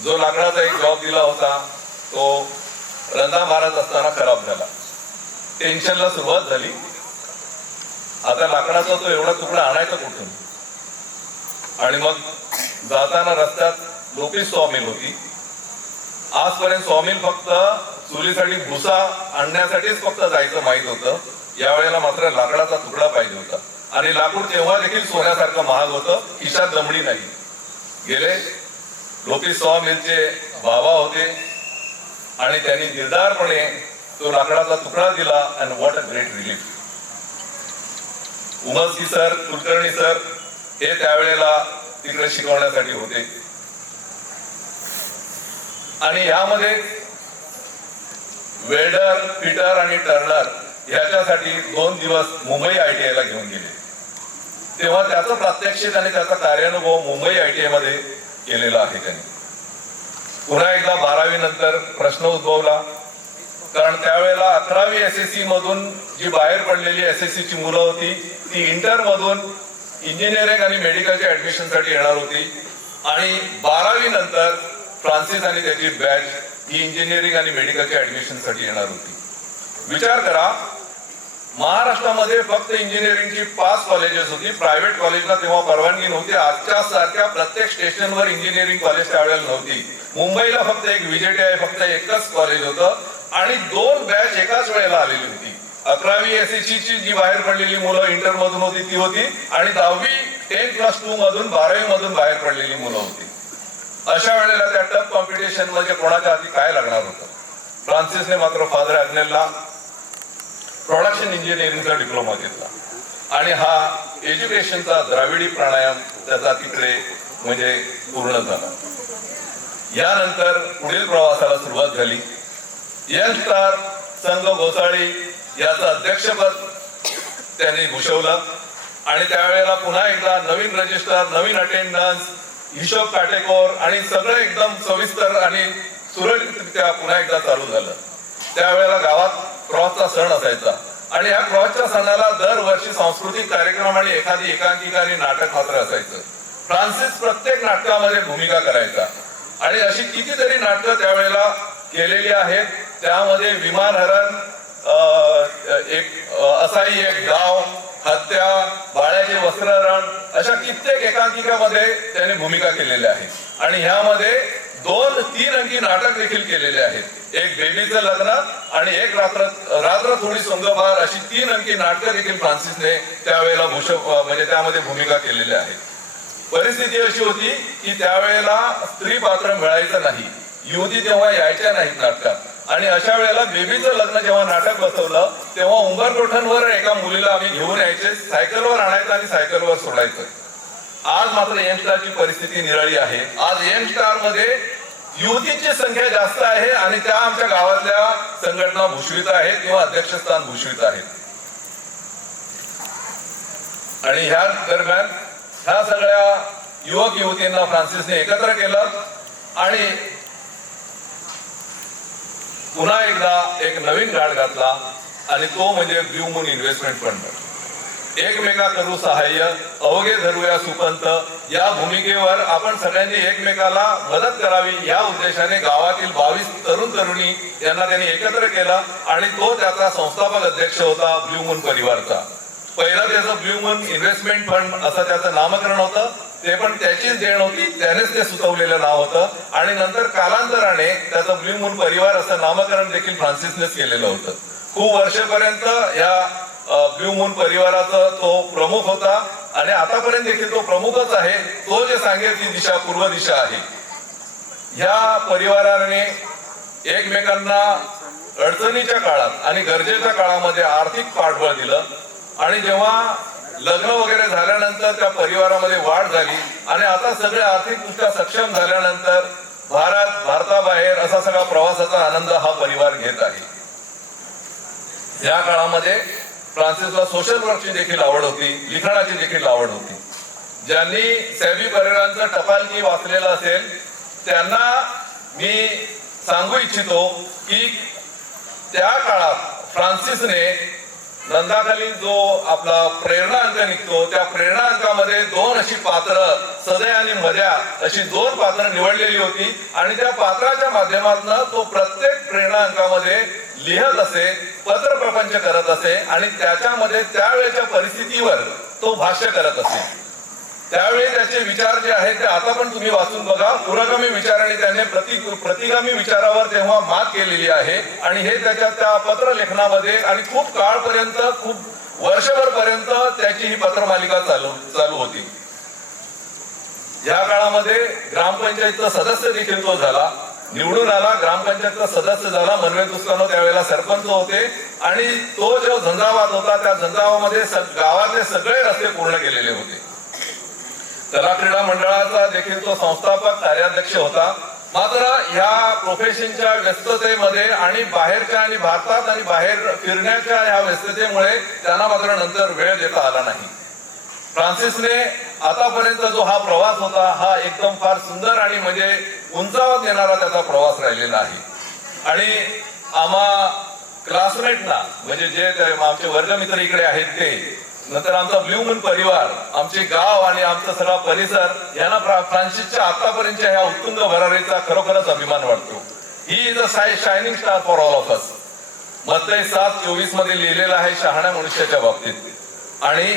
जो लाकडाचा एक जॉब दिला होता तो रंधा मारत असताना खराब झाला. टेन्शनला सुरुवात झाली. आता लाकडाचा तो एवढा तुकडा आणायचा कुठून. आणि मग जाताना रस्त्यात लोपीस सॉमिल होती. आजपर्यंत सॉमिल फक्त चुलीसाठी भुसा आणण्यासाठीच फक्त जायचं माहित होतं. यावेळेला मात्र लाकडाचा तुकडा पाहिजे होता. आणि लाकूड तेव्हा देखील सोन्यासारखं महाग होतं, खिशात जमडी नाही. गेले लोपीस सॉमिलचे बाबा होते आणि त्यांनी निर्धारपणे तो लाकडाचा तुकडा दिला. And what a great relief. उमस्की सर, कुलकर्णी सर हे त्यावेळेला तिकडे शिकवण्यासाठी होते. आणि यामध्ये वेल्डर, फिटर आणि टर्नर ह्याच्यासाठी 2 दिवस मुंबई ITI ला घेऊन गेले. तेव्हा त्याचं प्रात्यक्षिक आणि त्याचा कार्यानुभव मुंबई ITI मध्ये केलेला आहे त्यांनी. पुन्हा एकदा 12वी नंतर प्रश्न उद्भवला, कारण त्यावेळेला 11वी SSC मधून जी बाहेर पडलेली SSC ची मुलं होती ती इंटर मधून इंजिनिअरिंग आणि मेडिकलच्या ऍडमिशन साठी येणार होती. आणि 12वी नंतर फ्रान्सिस आणि त्याची बॅच ही इंजिनिअरिंग आणि मेडिकलच्या ऍडमिशन साठी येणार होती. विचार करा, महाराष्ट्रामध्ये फक्त इंजिनिअरिंगची 5 कॉलेजेस होती. प्रायव्हेट कॉलेजला तेव्हा परवानगी नव्हती. आजच्या सारख्या प्रत्येक स्टेशनवर इंजिनिअरिंग कॉलेज त्यावेळेला नव्हती. मुंबईला फक्त एक VJTI फक्त एकच कॉलेज होतं आणि 2 बॅच एकाच वेळेला आलेली होती. 11वी SSC ची जी बाहेर पडलेली मुलं इंटर मधून होती ती होती आणि 10वी 10+2 मधून 12वी मधून बाहेर पडलेली मुलं होती. अशा वेळेला त्या टफ कॉम्पिटिशन मध्ये कोणाच्या हाती काय लागणार होतं. फ्रान्सिसने मात्र फादर ॲग्नेलला प्रोडक्शन इंजिनिअरिंगचा डिप्लोमा घेतला आणि हा एज्युकेशनचा द्राविडी प्राणायाम त्याचा तिकडे म्हणजे पूर्ण झाला. यानंतर पुढील प्रवासाला सुरुवात झाली. यंग स्टार संघ घोसाळी याचं अध्यक्षपद त्यांनी भूषवलं आणि त्यावेळेला पुन्हा एकदा नवीन रजिस्टर, नवीन अटेंडन्स, हिशोब काटेकोर आणि सगळं एकदम सविस्तर आणि सुरळीतरित्या पुन्हा एकदा चालू झालं. त्यावेळेला गावात क्रॉसचा सण असायचा आणि या क्रॉसच्या सणाला दरवर्षी सांस्कृतिक कार्यक्रम आणि एखादी एकांकिका आणि नाटक मात्र असायचं. फ्रान्सिस प्रत्येक नाटकामध्ये भूमिका करायचा आणि अशी कितीतरी नाटकं त्यावेळेला केलेली आहेत. त्यामध्ये विमान हरण, एक असाही एक गाव, हत्या, बाळ्याचे वस्त्रहरण अशा कित्येक एकांकिकामध्ये त्याने भूमिका केलेल्या आहेत. आणि ह्यामध्ये 2-3 अंकी नाटक देखील केलेले आहेत. एक बेबीचं लग्न आणि एक रात्र थोडी सोंगबार अशी 3 अंकी नाटकं देखील फ्रान्सिसने त्यावेळेला म्हणजे त्यामध्ये भूमिका केलेल्या आहेत. परिस्थिती अशी होती की त्यावेळेला स्त्री पात्र मिळायचं नाही, युवती तेव्हा यायच्या नाहीत नाटकात. आणि अशा वेळेला बेबीचं लग्न जेव्हा नाटक बसवलं तेव्हा उंबरठ्यावर एका मुलीला आम्ही घेऊन यायचे, सायकलवर आणायचं आणि सायकलवर सोडायचं. आज मात्र यंग स्टारची परिस्थिती निराळी आहे. आज यंग स्टार मध्ये युवतींची संख्या जास्त आहे आणि त्या आमच्या गावातल्या संघटना भूषवित आहेत किंवा अध्यक्षस्थान भूषवित आहेत. आणि ह्या दरम्यान ह्या सगळ्या युवक युवतींना फ्रान्सिसने एकत्र केलं आणि पुन्हा एकदा एक नवीन घाट घातला आणि तो म्हणजे ब्ल्यू मून इन्व्हेस्टमेंट फंड. एकमेका करू सहाय्य, अवघे धरूया सुपंत या भूमिकेवर आपण सगळ्यांनी एकमेकाला मदत करावी या उद्देशाने गावातील 22 तरुण तरुणी यांना त्यांनी एकत्र केलं आणि तो त्याचा संस्थापक अध्यक्ष होता ब्ल्यू मून परिवारचा. पहिलं त्याचं ब्ल्यू मून इन्व्हेस्टमेंट फंड असं त्याचं नामकरण होतं. ते पण त्याचीच देण होती, त्यानेच ते सुचवलेलं नाव होतं. आणि नंतर कालांतराने त्याचं ब्ल्यू मून परिवार असं नामकरण देखील फ्रान्सिसनेच केलेलं होतं. खूप वर्षापर्यंत या ब्ल्यू मून परिवाराचा तो प्रमुख होता आणि आतापर्यंत देखील तो प्रमुखच आहे. तो जे सांगेल ती दिशा पूर्व दिशा आहे. या परिवाराने एकमेकांना अडचणीच्या काळात आणि गरजेच्या काळामध्ये आर्थिक पाठबळ दिलं आणि जेव्हा लग्न वगैरे झाल्यानंतर त्या परिवारामध्ये वाढ झाली आणि आता सगळे आर्थिकदृष्ट्या सक्षम झाल्यानंतर भारताबाहेर असा सगळा प्रवासाचा आनंद हा परिवार घेत आहे. या काळामध्ये फ्रान्सिसला सोशल वर्कची देखील आवड होती, लिखाणाची देखील आवड होती. ज्यांनी सॅव्ही परेरांचं टपालकी वाचलेलं असेल त्यांना मी सांगू इच्छितो की त्या काळात फ्रान्सिसने नंदाखाली जो आपला प्रेरणा अंक निघतो त्या प्रेरणा अंकामध्ये 2 अशी पात्र, सदय आणि मध्या अशी 2 पात्र निवडलेली होती आणि त्या पात्राच्या माध्यमातून तो प्रत्येक प्रेरणा अंकामध्ये लिहत असे, पत्र प्रपंच करत असे आणि त्याच्यामध्ये त्यावेळेच्या परिस्थितीवर तो भाष्य करत असे. त्यावेळी त्याचे विचार जे आहेत ते आता पण तुम्ही वाचून बघा. पुरोगामी विचाराने त्याने प्रतिगामी विचारावर तेव्हा मात केलेली आहे आणि हे त्याच्या त्या पत्र लेखनामध्ये आणि खूप काळपर्यंत, खूप वर्षभर पर्यंत त्याची ही पत्रमालिका चालू होती. या काळामध्ये ग्रामपंचायतचा सदस्य देखील तो झाला, निवडून आला, ग्रामपंचायतचा सदस्य झाला. मनवे तुस्कानो त्यावेळेला सरपंच होते आणि तो जो झंझावात होता त्या झंझावामध्ये गावातले सगळे रस्ते पूर्ण केलेले होते. कला क्रीडा मंडळाचा देखील तो संस्थापक कार्याध्यक्ष होता. मात्र ह्या प्रोफेशनच्या व्यस्ततेमध्ये आणि बाहेरच्या आणि भारतात आणि बाहेर फिरण्याच्या ह्या व्यस्ततेमुळे त्यांना मात्र नंतर वेळ देता आला नाही. फ्रान्सिसने आतापर्यंत जो हा प्रवास होता हा एकदम फार सुंदर आणि म्हणजे उंचावत नेणारा त्याचा प्रवास राहिलेला आहे. आणि आम्हा क्लासमेटना म्हणजे जे आमचे वर्गमित्र इकडे आहेत ते, नंतर आमचा ब्ल्यू मून परिवार, आमचे गाव आणि आमचा सगळा परिसर यांना फ्रान्सिसच्या आतापर्यंतच्या ह्या उत्तुंग भरारीचा खरोखरच अभिमान वाटतो. He is a shining star for all of us. Mattai 7:24 मध्ये लिहिलेलं आहे शहाण्या मनुष्याच्या बाबतीत आणि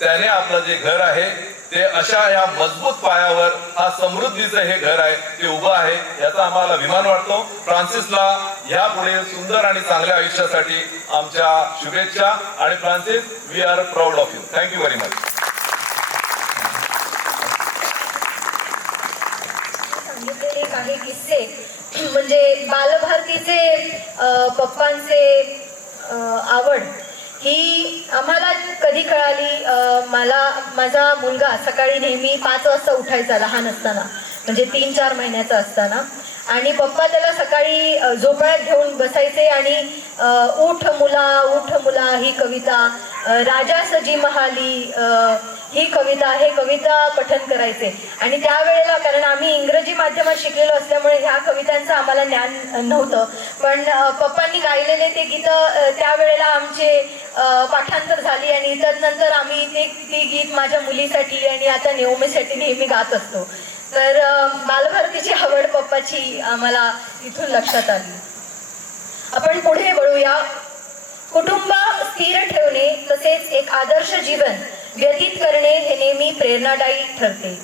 त्याने आपलं जे घर आहे ते अशा या मजबूत पायावर हा समृद्धीचं हे घर आहे ते उभं आहे याचा आम्हाला अभिमान वाटतो. फ्रान्सिसला यापुढे सुंदर आणि चांगल्या आयुष्यासाठी आमच्या शुभेच्छा. आणि Francis, we are proud of you. Thank you very much. सांगितलेले काही किस्से म्हणजे बालभारतीचे पप्पांचे आवड ही आम्हाला कधी कळाली. माझा मुलगा सकाळी नेहमी 5 वाजता उठायचा लहान असताना, म्हणजे 3-4 महिन्याचा असताना, आणि पप्पा त्याला सकाळी झोपाळ्यात घेऊन बसायचे आणि उठ मुला ही कविता, राजा सजी महाली ही कविता, हे कविता पठण करायचे. आणि त्यावेळेला कारण आम्ही इंग्रजी माध्यमात शिकलेलो असल्यामुळे ह्या कवितांचं आम्हाला ज्ञान नव्हतं, पण पप्पांनी गायलेले ते गीतं त्यावेळेला आमचे पाठांतर झाली आणि त्यानंतर आम्ही ती गीत माझ्या मुलीसाठी आणि आता नेओमीसाठी नेहमी गात असतो. तर बालभारतीची आवड पप्पाची आम्हाला इथून लक्षात आली. आपण पुढे वळूया. कुटुंब स्थिर ठेवणे तसेच एक आदर्श जीवन व्यतीत करणे हे नेहमी प्रेरणादायी ठरते.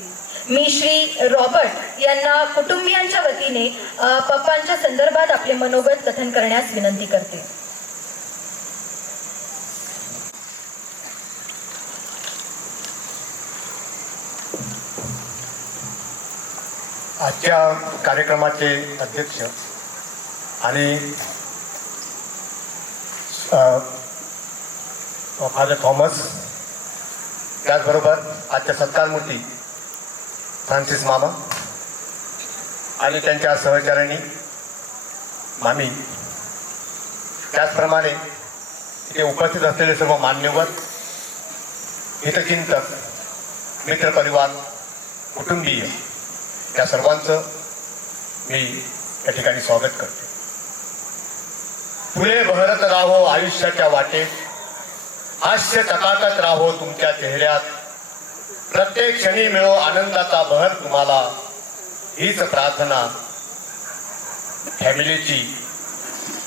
मी श्री रॉबर्ट यांना कुटुंबियांच्या वतीने पप्पांच्या संदर्भात आपले मनोगत कथन करण्यास विनंती करते. आजच्या कार्यक्रमाचे अध्यक्ष आणि फादर थॉमस, त्याचबरोबर आजच्या सत्कारमूर्ती फ्रान्सिस मामा आणि त्यांच्या सहचारिणी मामी, त्याचप्रमाणे इथे उपस्थित असलेले सर्व मान्यवर, हितचिंतक, मित्रपरिवार, कुटुंबीय या सर्वांचं मी या ठिकाणी स्वागत करतो. फुले बहरत राहो आयुष्याच्या वाटेत, हास्य चकाकत राहो तुमच्या चेहऱ्यात, प्रत्येक क्षणी मिळो आनंदाचा बहर तुम्हाला, हीच प्रार्थना फॅमिलीची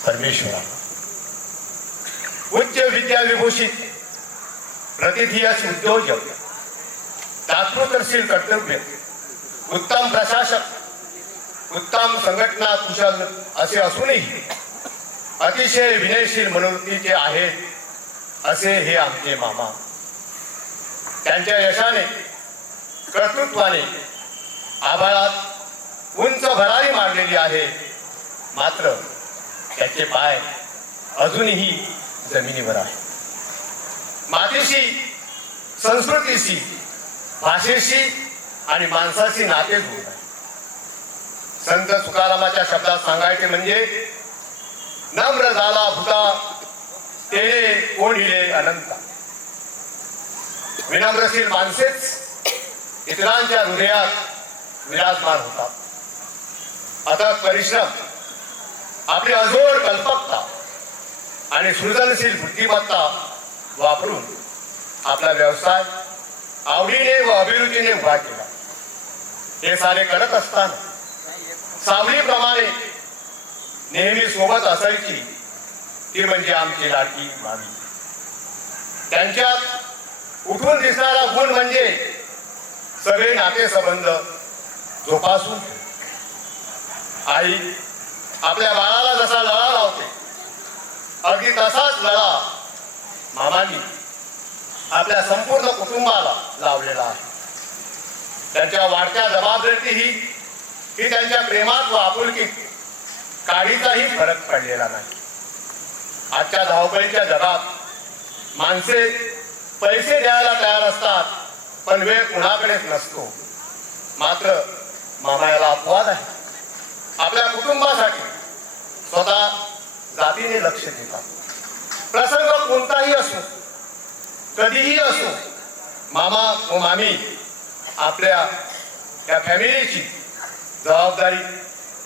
परमेश्वरा. उच्च विद्याविभूषित प्रतिथीयश उद्योजक, तात्पुरशील कर्तव्य, उत्तम प्रशासक, उत्तम संघटना कुशल असे असूनही अतिशय विनयशील मनोवृत्तीचे आहेत असे हे आमचे मामा. त्यांच्या यशाने कर्तृत्वाने आभाळात उंच भरारी मारलेली आहे, मात्र त्याचे पाय अजूनही जमिनीवर आहे. मातीशी, संस्कृतीशी, भाषेशी आणि माणसाशी नाते जुळून आहे. संत तुकारामाच्या शब्दात सांगायचे म्हणजे नम्र झाला भूता तेने कोणिले अनंता. विनम्रशील माणसेच इतरांच्या हृदयात विराजमान होतात. अथक परिश्रम, आपली अजोड कल्पकता आणि सृजनशील बुद्धिमत्ता वापरून आपला व्यवसाय आवडीने व अभिरुचीने उभा केला. हे सारे करत असताना सावलीप्रमाणे नेहमी सोबत असायची ती म्हणजे आमची लाडकी मामी. त्यांच्यात उठून दिसणारा गुण म्हणजे सगळे नातेसंबंध जोपासून. आई आपल्या बाळाला जसा लळा लावते अगदी तसाच लळा मामांनी आपल्या संपूर्ण कुटुंबाला लावलेला आहे. त्यांच्या वाढत्या जबाबदारीही ही त्यांच्या प्रेमात व आपुलकीत काडीचाही फरक पडलेला नाही. आजच्या धावपळीच्या जगात माणसे पैसे द्यायला तयार असतात, पण वेळ कुणाकडेच नसतो. मात्र मामा याला अपवाद आहे. आपल्या कुटुंबासाठी स्वतः जातीने लक्ष देतात. प्रसंग कोणताही असो, कधीही असो, मामा व मामी आपल्या या फॅमिलीची जबाबदारी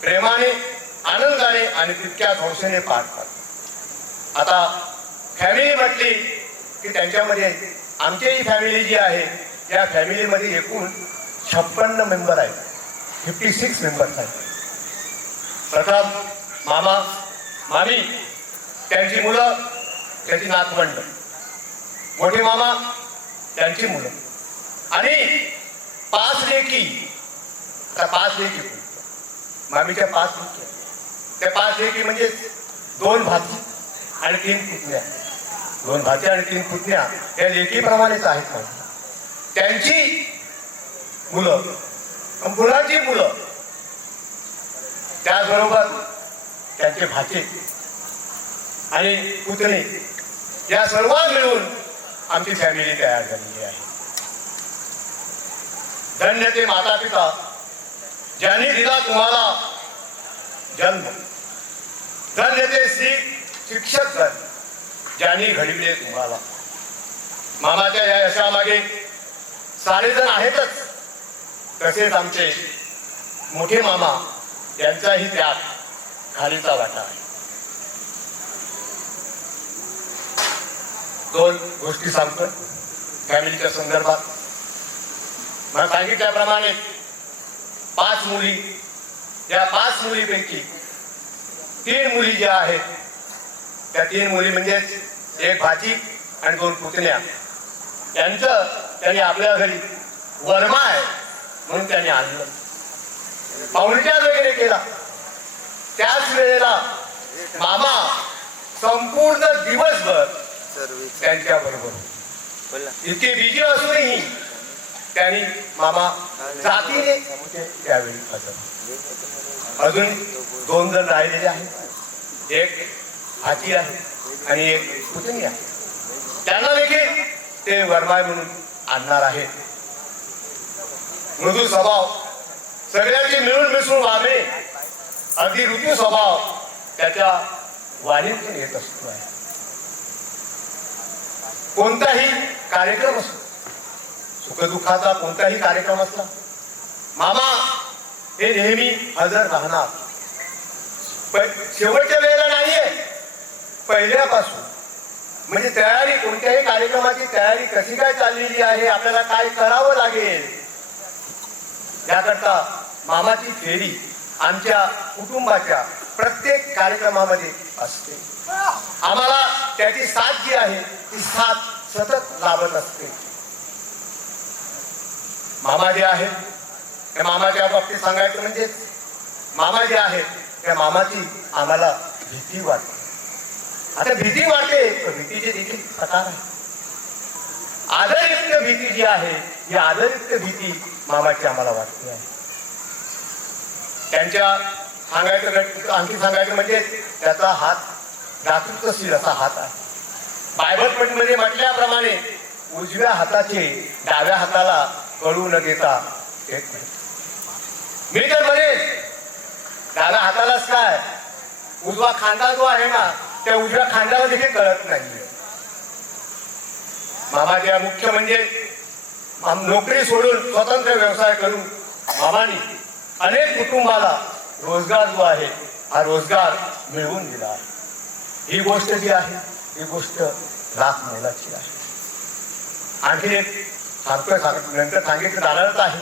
प्रेमाने, आनंदाने आणि तितक्याच हौसेने पार करतात. आता फॅमिली म्हटली की त्यांच्यामध्ये आमची फॅमिली जी आहे या फॅमिलीमध्ये एकूण 56 मेंबर आहेत. 56 मेंबर्स आहेत. प्रथम मामा, मामी, त्यांची मुलं, त्याची नातवंड, मोठे मामा, त्यांची मुलं आणि 5 लेकी. आता 5 लेकी, मामीच्या 5 लेकी. त्या 5 लेकी म्हणजे 2 भाची आणि 3 पुतण्या. 2 भाची आणि 3 पुतण्या या लेकीप्रमाणेच आहेत. त्यांची मुलं, मुलांची मुलं, त्याचबरोबर त्यांचे भाचे आणि पुतणे या सर्व मिळून आमची फॅमिली तयार झालेली आहे. धन्य ते माता पिता ज्यांनी दिला तुम्हाला जन्म. धन्य ते शिक्षक ज्यांनी घडविले तुम्हाला. मामाच्या या यशामागे सारेजण आहेतच, तसेच आमचे मोठे मामा यांचाही त्यात खालीचा वाटा आहे. 2 गोष्टी सांगतो फॅमिलीच्या संदर्भात. मला सांगितल्याप्रमाणे 5 मुली, या 5 मुलीपैकी 3 मुली ज्या आहेत त्या 3 मुली म्हणजेच 1 भाची आणि 2 पुतण्या यांचं त्यांनी आपल्या घरी वर्मा आहे म्हणून त्यांनी आणलं, पाहुणचार वगैरे केला. त्याच वेळेला मामा संपूर्ण दिवसभर त्यांच्या बरोबर इतके बिजी असूनही त्यांनी मामा जातीने त्यावेळी हजर. अजून 2 जण राहिलेले आहेत. 1 भाची आहे आणि 1 पुतणी आहे. त्यांना देखील ते वर्मा म्हणून आणणार आहे. मृदू स्वभाव, सगळ्यांची मिळून मिसळून वागणे, अगदी ऋतू स्वभाव त्याच्या वाणीतून येत असतो आहे. कोणताही कार्यक्रम असतो, सुखदुःखाचा कोणताही कार्यक्रम असला, मामा हे नेहमी हजर राहणार. पण शेवटच्या वेळेला नाहीये, पहिल्यापासून म्हणजे तयारी, कोणत्याही कार्यक्रमाची तयारी कशी काय चाललेली आहे, आपल्याला काय करावं लागेल याकरता मामाची फेरी आमच्या कुटुंबाच्या प्रत्येक कार्यक्रमामध्ये असते. आम्हाला त्याची साथ जी आहे ती साथ सतत लाभत असते. मामा जे आहेत त्या मामाच्या बाबतीत सांगायचं म्हणजे मामा जे आहेत त्या मामाची आम्हाला भीती वाटते. आता भीती वाटते तर भीतीचे देखील प्रकार आहे. आदरयुक्त भीती जी आहे ही आदरयुक्त भीती मामाची आम्हाला वाटते आहे. त्यांच्या आणखी सांगायचं म्हणजे त्याचा हात दातृत्वशील असा हात आहे. बायबल मध्ये म्हटल्याप्रमाणे उजव्या हाताचे डाव्या हाताला कळू न देता एक मी तर म्हणेन डाव्या हातालाच काय उजवा खांदा जो आहे ना त्या उजव्या खांद्याला देखील कळत नाही. मामाच्या मुख्य म्हणजे नोकरी सोडून स्वतंत्र व्यवसाय करून मामानी अनेक कुटुंबाला रोजगार जो आहे हा रोजगार मिळवून दिला आहे. ही गोष्ट जी आहे ही गोष्ट लाख मोलाची आहे. आणखी एक सांगतोय नंतर सांगितलं जाणारच आहे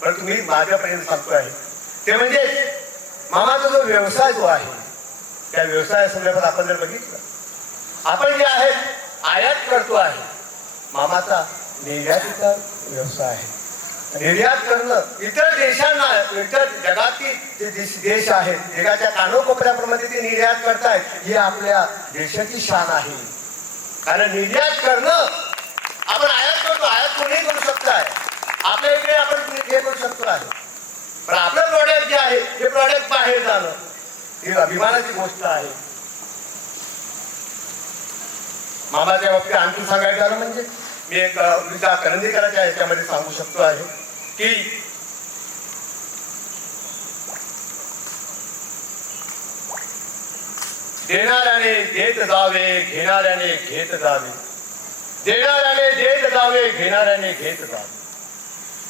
परंतु मी माझ्यापर्यंत सांगतोय आहे ते म्हणजे मामाचा जो व्यवसाय जो आहे त्या व्यवसायासंदर्भात आपण जर बघितलं आपण जे आहे आयात करतो आहे. मामाचा निर्यातीचा व्यवसाय आहे. निर्यात करणं इतर देशांना इतर जगातील जे देश आहेत जगाच्या कानोकोपऱ्याप्रमाणे ते निर्यात करतायत ही आपल्या देशाची शान आहे. कारण निर्यात करणं आपण आयात करतो आयात कोणीही करू शकतो आहे. आपल्या इकडे आपण हे करू शकतो आहे पण आपलं प्रॉडक्ट जे आहे हे प्रॉडक्ट बाहेर जाणं ही अभिमानाची गोष्ट आहे. मामाच्या बाबतीत आणखी सांगायचं झालं म्हणजे मी एक करंदीकराच्या याच्यामध्ये सांगू शकतो आहे की देणाऱ्याने देत जावे घेणाऱ्याने घेत जावे देणाऱ्याने देत जावे घेणाऱ्याने घेत जावे.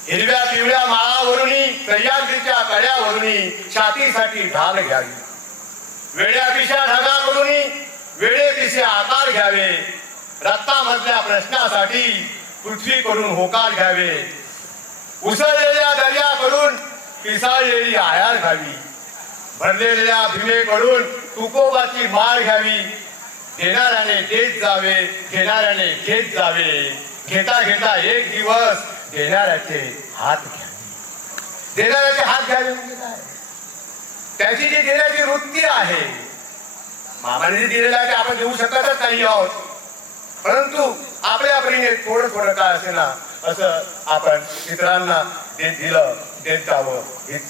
हिरव्या पिवळ्या माळावरुनी सह्याद्रीच्या कड्यावरुनी छातीसाठी ढाल घ्यावी. वेड्या पिशा ढगाकडून वेडे पिसे आकार घ्यावे. रक्तामधल्या प्रश्नासाठी पृथ्वीकडून होकार घ्यावे. उसळलेल्या दर्याकडून पिसाळलेली आयार घ्यावी. भरलेल्या भीमेकडून तुकोबाची माळ घ्यावी. देणाऱ्याने देत जावे घेणाऱ्याने घेत जावे. घेता घेता एक दिवस देणाऱ्याचे हात घ्यावे. देणाऱ्याचे हात घ्यावे म्हणजे काय त्याची जी देण्याची वृत्ती आहे मामाने जे दिलेलं आहे ते आपण देऊ शकतच नाही आहोत परंतु आपल्या परीने थोडं थोडं काय असे ना असं आपण इतरांना देत दिलं देत जावं हेच.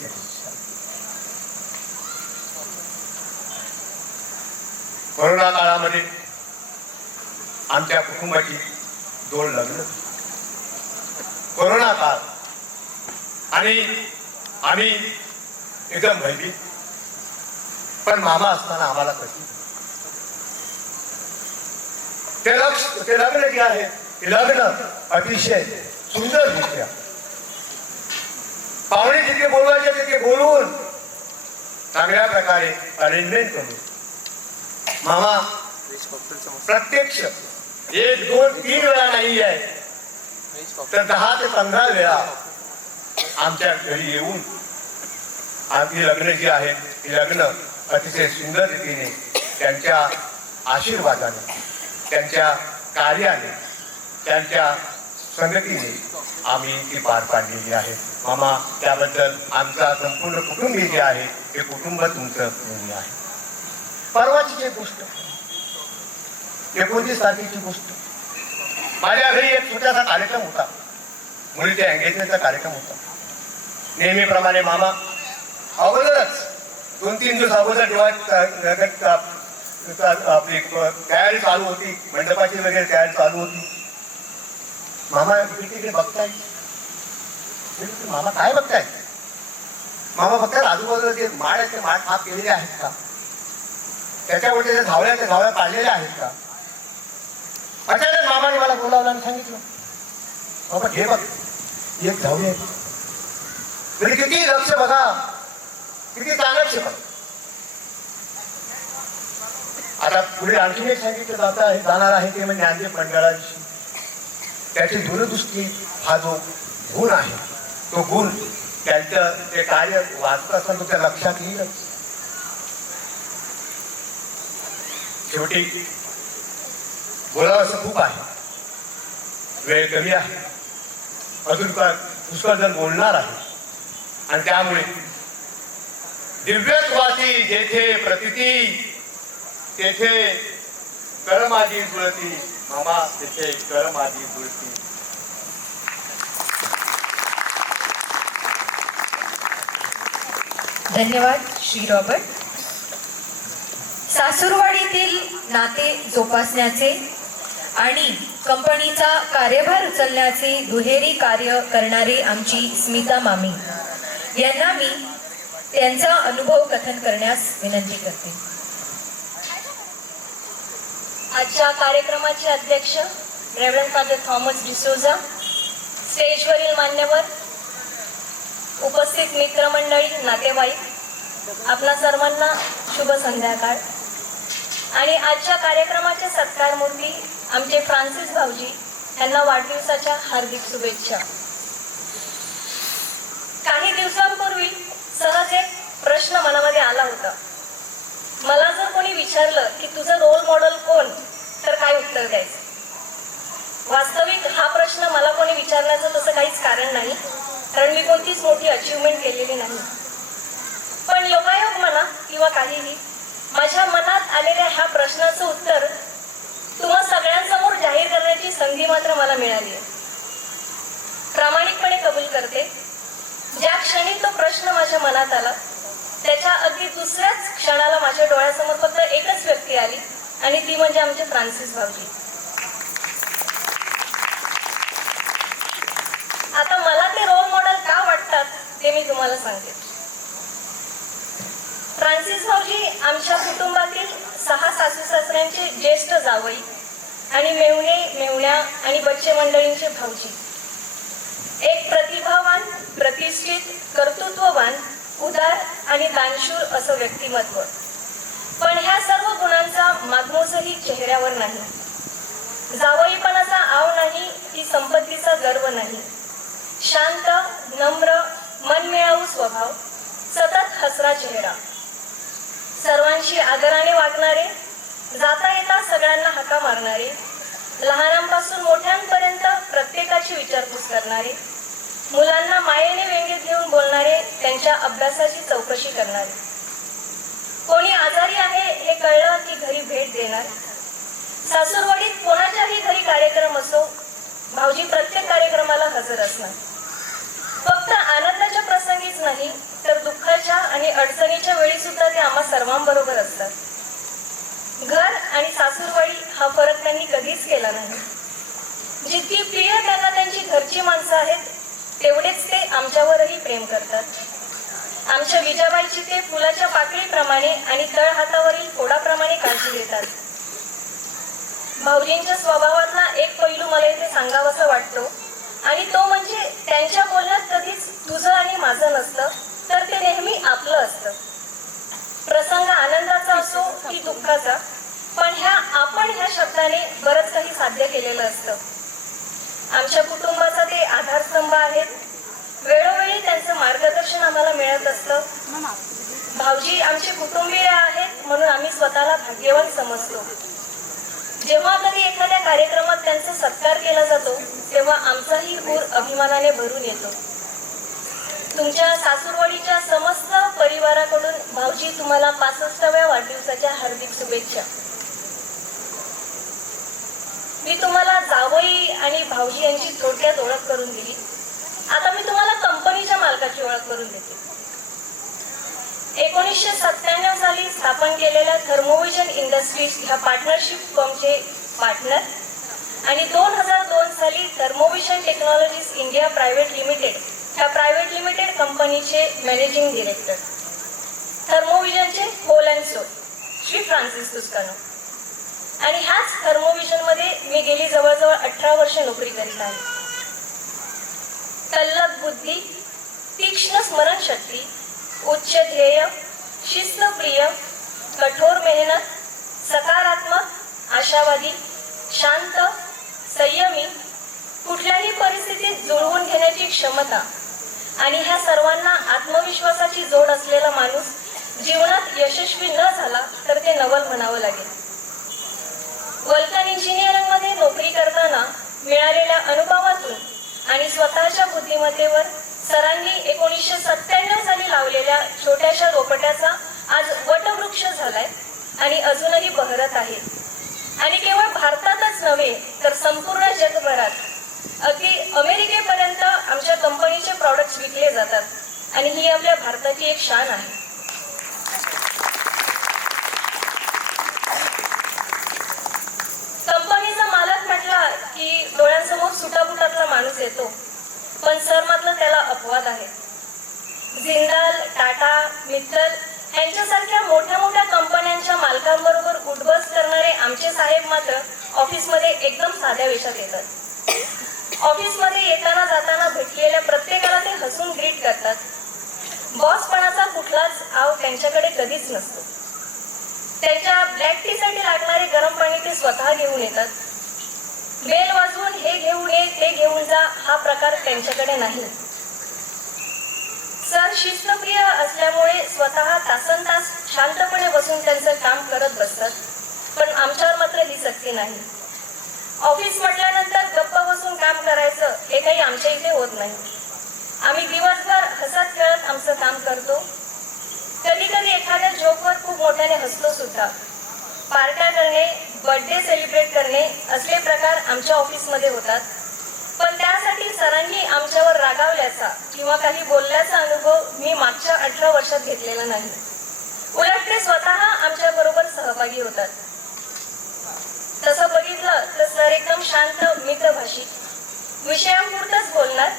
कोरोना काळामध्ये आमच्या कुटुंबाची 2 लग्न कोरोना काळ आणि आम्ही एकदम भयभीत पण मामा असताना आम्हाला कशी ते लग्न जे आहे ते लग्न अतिशय सुंदररित्या पाहुणे जिथे बोलवायचे तिथे बोलवून चांगल्या प्रकारे अरेंजमेंट करून मामा प्रत्यक्ष 1, 2, 3 वेळा नाही आहे तर 10 ते 15 वेळा आमच्या घरी येऊन आमची लग्न जी आहेत ती लग्न अतिशय सुंदर रीतीने त्यांच्या आशीर्वादाने त्यांच्या कार्याने त्यांच्या संगतीने आम्ही ती पार पाडलेली आहे. मामा त्याबद्दल आमचा संपूर्ण कुटुंब जे आहे ते कुटुंब तुमचं ऋणी आहे. परवाची एक गोष्ट 29 तारखेची गोष्ट माझ्या घरी एक छोटासा कार्यक्रम होता. मुलीच्या एंगेजमेंटचा कार्यक्रम होता. नेहमीप्रमाणे मामा अगोदरच 2-3 दिवस अगोदर आपली तयारी चालू होती. मंडपाची वगैरे तयारी चालू होती. मामा तिकडे बघताय. मामा काय बघताय? मामा बघताय आजूबाजूला जे माड आहेत ते माड साफ केलेले आहेत का त्याच्यावरती जे झावळ्या काढलेल्या आहेत का. अचानक मामाने मला बोलावलं आणि सांगितलं बाबा हे बघ एक झावळी आहे. तरी किती लक्ष बघा किती चांगलं शिकव. आता पुढे आणखीन एक सांगितलं जाणार आहे ते म्हणजे ज्ञानदीप मंडळाविषयी. त्याची दूरदृष्टी हा जो गुण आहे तो गुण त्यांचं ते कार्य वाचत असताना त्या लक्षात येईलच. शेवटी बोलावं असं खूप आहे, वेळ कमी आहे, अजून पुष्कळ जण बोलणार आहे. आणि त्यामुळे दिव्यत्वाची जेथे प्रतिती तेथे कर माझी जुळती, मामा तेथे कर माझी जुळती. धन्यवाद श्री रॉबर्ट. सासूरवाडीतील नाते जोपासण्याचे आणि कंपनीचा कार्यभार उचलण्याचे दुहेरी कार्य करणारे आमची स्मिता मामी यांना मी त्यांचा अनुभव कथन करण्यास विनंती करते. आजच्या कार्यक्रमाचे अध्यक्ष रेव्हरंड फादर थॉमस डिसोजा, स्टेजवरील मान्यवर, उपस्थित मित्रमंडळी, नातेवाईक, आपणा सर्वांना शुभ संध्याकाळ. आणि आजच्या कार्यक्रमाचे सत्कारमूर्ती आमचे फ्रान्सिस भाऊजी यांना वाढदिवसाच्या हार्दिक शुभेच्छा. काही दिवसांपूर्वी सहज एक प्रश्न मनामध्ये आला होता. मला जर कोणी विचारलं की तुझं रोल मॉडेल कोण, तर काय उत्तर द्यायचं. वास्तविक हा प्रश्न मला कोणी विचारण्याचं तसं काहीच कारण नाही, कारण मी कोणतीच मोठी अचिव्हमेंट केलेली नाही. पण योगायोग म्हणा किंवा काहीही, माझ्या मनात आलेल्या ह्या प्रश्नाचं उत्तर तुम्हा सगळ्यांसमोर जाहीर करण्याची संधी मात्र मला मिळाली आहे. प्रामाणिकपणे कबूल करते, ज्या क्षणी तो प्रश्न माझ्या मनात आला त्याच्या अगदी दुसऱ्याच क्षणाला माझ्या डोळ्यासमोर फक्त एकच व्यक्ती आली आणि ती म्हणजे आमचे फ्रान्सिस भाऊजी. आता मला ते रोल मॉडेल का वाटतात ते मी तुम्हाला सांगते. फ्रान्सिस भाऊजी आमच्या कुटुंबातील 6 सासू-सासऱ्यांचे ज्येष्ठ जावई आणि मेहुणे, मेहुण्या आणि बच्चे मंडळींचे भाऊजी. एक प्रतिभावान, प्रतिष्ठित, कर्तृत्ववान, उदार आणि दानशूर असं व्यक्तिमत्व. पण ह्या सर्व गुणांचा मागमोसही चेहऱ्यावर नाही. जावईपणाचा आव नाही की संपत्तीचा गर्व नाही. शांत, नम्र, मनमिळावू स्वभाव, सतत हसरा चेहरा, सर्वांशी आदराने वागणारे, जाता येता सगळ्यांना हाका मारणारे, लहानांपासून मोठ्यांपर्यंत प्रत्येकाची विचारपूस करणारे, मुलांना मायेने व्यंग्य घेऊन बोलणारे, त्यांच्या अभ्यासाची चौकशी करणारे, कोणी आजारी आहे हे कळलं की घरी भेट देणार. सासूरवाडीत कोणाच्याही घरी कार्यक्रम असो, भाऊजी प्रत्येक कार्यक्रमाला हजर असणार. फक्त आनंदाच्या प्रसंगीच नाही तर दुःखाच्या आणि अडचणीच्या वेळी सुद्धा ते आम्हा सर्वांबरोबर असतात. घर आणि सासूरवाडी हा फरक त्यांनी कधीच केला नाही. जितकी प्रिय त्यांना त्यांची घरची माणसं आहेत तेवढेच ते आमच्यावरही प्रेम करतात. आमच्या विजाबाईची ते फुलाच्या पाकळीप्रमाणे आणि तळहातावरील फोडाप्रमाणे काळजी घेतात. भाऊजींच्या स्वभावातला एक पैलू मला इथे सांगावासा वाटतो आणि तो म्हणजे त्यांच्या बोलण्यात कधीच तुझं आणि माझं नसतं, तर ते नेहमी आपलं असतं. प्रसंग आनंदाचा असो की दुःखाचा, पण आपण ह्या शब्दाने बरंच काही साध्य केलेलं असतं. आमच्या कुटुंबाचा ते आधारस्तंभ आहेत. वेळोवेळी त्यांचं मार्गदर्शन आम्हाला मिळत असतं. भाऊजी आमचे कुटुंबीय आहेत म्हणून आम्ही स्वतःला भाग्यवान समजतो. जेव्हा कधी एखाद्या कार्यक्रमात त्यांचा सत्कार केला जातो तेव्हा आमचाही ऊर अभिमानाने भरून येतो. तुमच्या सासूरवाडीच्या समस्त परिवाराकडून भाऊजी तुम्हाला 65व्या वाढदिवसाच्या हार्दिक शुभेच्छा. मी तुम्हाला जावई आणि भाऊजी यांची थोडक्यात ओळख करून दिली. आता मी तुम्हाला कंपनीच्या मालकाची ओळख करून देते. 1997 साली स्थापन केलेल्या थर्मोव्हिजन इंडस्ट्रीज ह्या पार्टनरशिप फर्मचे पार्टनर आणि 2002 साली Thermovision Technologies India Private Limited ह्या प्रायव्हेट लिमिटेड कंपनीचे मॅनेजिंग डिरेक्टर. थर्मोव्हिजनचे whole and sole Shri Francis Tuscano. आणि ह्याच थर्मोव्हिजनमध्ये मी गेली जवळजवळ 18 वर्ष नोकरी करीत आहे. तल्लख बुद्धी, तीक्ष्ण स्मरणशक्ती, उच्च ध्येय, शिस्तप्रिय, कठोर मेहनत, सकारात्मक, आशावादी, शांत, संयमी, कुठल्याही परिस्थितीत जुळवून घेण्याची क्षमता आणि ह्या सर्वांना आत्मविश्वासाची जोड असलेला माणूस जीवनात यशस्वी न झाला तर ते नवल म्हणावं लागेल. वल्कन इंजिनिअरिंगमध्ये नोकरी करताना मिळालेल्या अनुभवातून आणि स्वतःच्या बुद्धिमत्तेवर सरांनी 1997 साली लावलेल्या छोट्याशा रोपट्याचा आज वटवृक्ष झालाय आणि अजूनही बहरत आहे. आणि केवळ भारतातच नव्हे तर संपूर्ण जगभरात अगदी अमेरिकेपर्यंत आमच्या कंपनीचे प्रॉडक्ट्स विकले जातात आणि ही आपल्या भारताची एक शान आहे. कंपनीचा मालक म्हटला की डोळ्यांसमोर सुटाबुटातला माणूस येतो, पण सर मात्र त्याला अपवाद आहे. जिंदाल, टाटा, मित्तल यांच्यासारख्या मोठ्या मोठ्या कंपन्यांच्या मालकांबरोबर उठबस करणारे आमचे साहेब मात्र ऑफिसमध्ये एकदम साध्या वेशात येतात. ऑफिसमध्ये येताना जाताना भेटलेल्या प्रत्येकाला ते हसून ग्रीट करतात. बॉसपणाचा कुठलाच आव त्यांच्याकडे कधीच नसतो. त्यांच्या ब्लॅक टी साठी लागणारे गरम पाणी ते स्वतः घेऊन येतात. बेल वाजवून हे घेऊन ये ते घेऊन जा हा प्रकार त्यांच्याकडे नाही. सर शिस्तप्रिय असल्यामुळे स्वतः तासनतास शांतपणे बसून त्यांचं काम करत बसतात, पण आमच्यावर मात्र ही सक्ती नाही. ऑफिस म्हटल्यानंतर गप्प बसून काम करायचं हे काही आमच्या इथे होत नाही. आम्ही दिवसभर हसत खेळत आमचं काम करतो. कधी कधी एखाद्या जोकवर खूप मोठ्याने हसतो सुद्धा. पार्ट्या करणे, बर्थडे सेलिब्रेट करणे असले प्रकार आमच्या ऑफिसमध्ये होतात, पण त्यासाठी सरांनी आमच्यावर रागावल्याचा किंवा काही बोलल्याचा अनुभव मी मागच्या 18 वर्षात घेतलेला नाही. उलट ते स्वतः आमच्या बरोबर सहभागी होतात. तसं बघितलं तर सर एकदम शांत, मितभाषी, विषयांपुरतच बोलणार,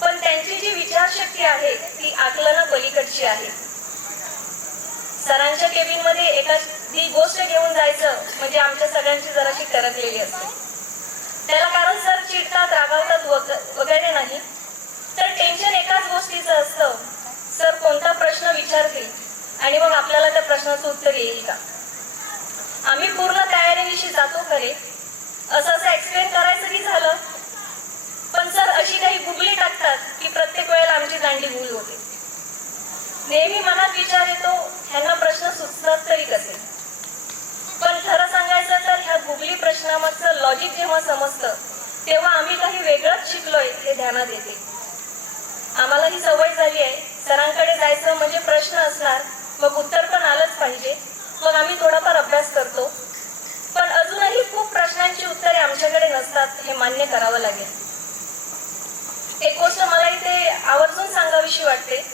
पण त्यांची जी विचारशक्ती आहे ती आकलना पलीकडची आहे. सरांच्या केबिनमध्ये एखादी गोष्ट घेऊन जायचं म्हणजे आमच्या सगळ्यांची जराशी करकलेली असते. त्याला कारण सर चिडतात, रागावतात वगैरे नाही, तर टेन्शन एकाच गोष्टीचं असतं, सर कोणता प्रश्न विचारतील आणि मग आपल्याला त्या प्रश्नाचं उत्तर येईल का. आम्ही पूर्ण तयारीनिशी जातो खरे, असं एक्सप्लेन करायचं की झालं, पण सर अशी काही गुगली टाकतात की प्रत्येक वेळेला आमची दांडी गुल होते. नेहमी मनात विचार येतो, ह्यांना प्रश्न सुचतात तरी कसे. पण खरं सांगायचं तर ह्या गुगली प्रश्नामागचं लॉजिक जेव्हा समजतं तेव्हा आम्ही काही वेगळंच शिकलोय हे ध्यानात येते. आम्हाला ही सवय झाली आहे, सरांकडे जायचं म्हणजे प्रश्न असणार, मग उत्तर पण आलंच पाहिजे. मग आम्ही थोडाफार अभ्यास करतो, पण अजूनही खूप प्रश्नांची उत्तरे आमच्याकडे नसतात हे मान्य करावं लागेल. एक गोष्ट मला इथे आवर्जून सांगावीशी वाटते,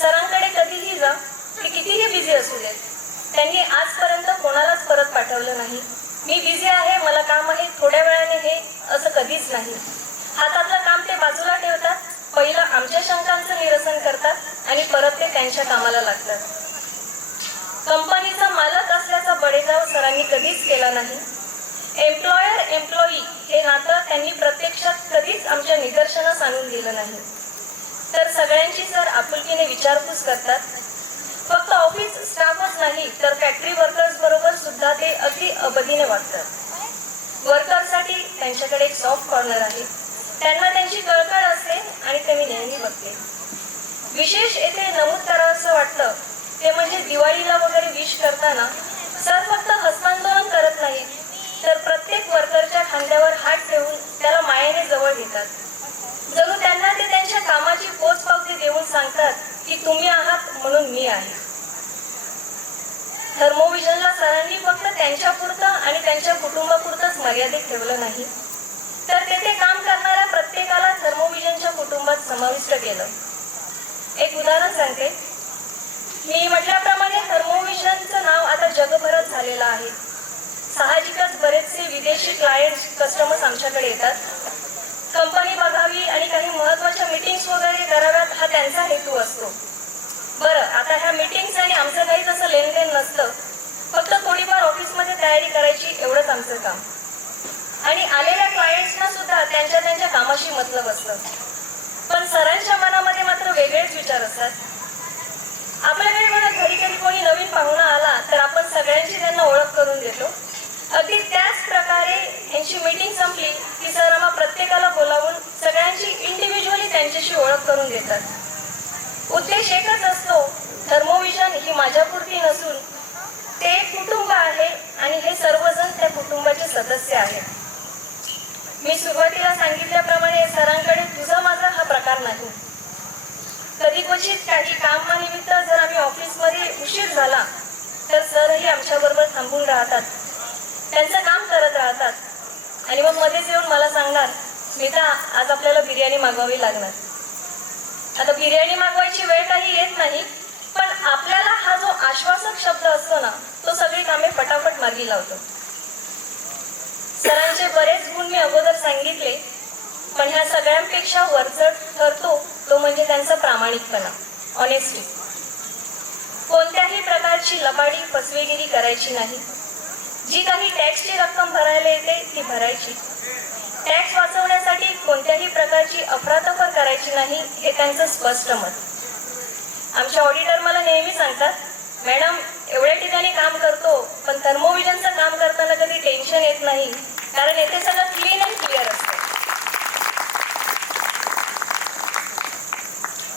सरांकडे कधीही जा, ते कितीही बिझी असू देत, त्यांनी आजपर्यंत कोणालाच परत पाठवलं नाही. मी बिझी आहे, मला काम आहे, थोड्या वेळाने हे, असं कधीच नाही. हातातलं काम ते बाजूला ठेवतात, पहिलं आमच्या शंकांचं निरसन करतात आणि परत ते त्यांच्या कामाला लागतात. कंपनीचा मालक असल्याचा बडेजाव सरांनी कधीच केला नाही. एम्प्लॉयर एम्प्लॉई हे नातं त्यांनी प्रत्यक्षात कधीच आमच्या निदर्शनास आणून दिलं नाही. तर सगळ्यांची सर आपुलकीने विचारपूस करतात. फक्त ऑफिस स्टाफच नाही तर फॅक्टरी वर्कर्स बरोबर सुद्धा ते अगदी अबधीने वागतात. वर्कर्ससाठी त्यांच्याकडे एक सॉफ्ट कॉर्नर आहे. त्यांना त्यांची कळकळ असते आणि ते मी नेहमी बघते. विशेष येथे नमूद करावं असं वाटतं ते म्हणजे दिवाळीला वगैरे विश करताना सर फक्त हस्तांदोलन करत नाही, तर प्रत्येक वर्करच्या खांद्यावर हात ठेवून त्याला मायेने जवळ घेतात. जणू त्यांना ते त्यांच्या कामाची पोचपावती देऊन सांगतात की तुम्ही आहात म्हणून मी आहे. थर्मोव्हिजनला सरांनी फक्त त्यांच्यापुरतं आणि त्यांच्या कुटुंबापुरतंच मर्यादित ठेवलं नाही, तर तेथे काम करणाऱ्या प्रत्येकाला थर्मोव्हिजनच्या कुटुंबात समाविष्ट केलं. एक उदाहरण सांगते. मी म्हटल्याप्रमाणे थर्मोव्हिजनचं नाव आता जगभरात झालेलं आहे. साहजिकच बरेचसे विदेशी क्लायंट्स, कस्टमर्स आमच्याकडे येतात. कंपनी बघावी आणि काही महत्त्वाच्या मीटिंग्स वगैरे कराव्यात हा त्यांचा हेतू असतो. बरं, आता ह्या मीटिंग्स आणि आमचं काही तसं लेनदेन नसतं, फक्त थोडीफार ऑफिसमध्ये तयारी करायची एवढंच आमचं काम. आणि आलेल्या क्लायंट्सना सुद्धा त्यांच्या त्यांच्या कामाशी मतलब असतं. पण सरांच्या मनामध्ये मात्र वेगळेच विचार असतात. आपल्याकडे बघा घरी कधी कोणी नवीन पाहुणा आला तर आपण सगळ्यांची त्यांना ओळख करून देतो. अगदी त्याच प्रकारे यांची मीटिंग संपली की सर आम्हा प्रत्येकाला बोलावून सगळ्यांची इंडिव्हिज्युअली त्यांच्याशी ओळख करून देतात. उद्देश एकच असतो, धर्मविजन ही माझ्यापुरती नसून ते एक कुटुंब आहे आणि हे सर्वजण त्या कुटुंबाचे सदस्य आहेत. मी सुरुवातीला सांगितल्याप्रमाणे सरांकडे तुझा माझा हा प्रकार नाही. कधी क्वचित काही कामानिमित्त जर आम्ही ऑफिसमध्ये उशीर झाला तर सरही आमच्याबरोबर थांबून राहतात, त्यांचं काम करत राहतात आणि मग मध्येच येऊन मला सांगणार, स्मिता आज आपल्याला बिर्याणी मागवावी लागणार. आता बिर्याणी मागवायची वेळ काही येत नाही, पण आपल्याला हा जो आश्वासक शब्द असतो ना तो सगळी कामे पटापट मार्गी लावतो. सरांचे बरेच गुण मी अगोदर सांगितले, पण ह्या सगळ्यांपेक्षा वरचढ ठरतो तो म्हणजे त्यांचा प्रामाणिकपणा, ऑनेस्टी. कोणत्याही प्रकारची लबाडी फसवेगिरी करायची नाही. जी काही टॅक्सची रक्कम भरायला येते ती भरायची. टॅक्स वाचवण्यासाठी कोणत्याही प्रकारची अफरातफर करायची नाही हे त्यांचं स्पष्ट मत. आमचे ऑडिटर मला नेहमी सांगतात, मॅडम एवढ्या ठिकाणी काम करतो पण थर्मोविजनचं काम करताना कधी टेन्शन येत नाही, कारण येथे सगळं क्लीन अँड क्लिअर असतं.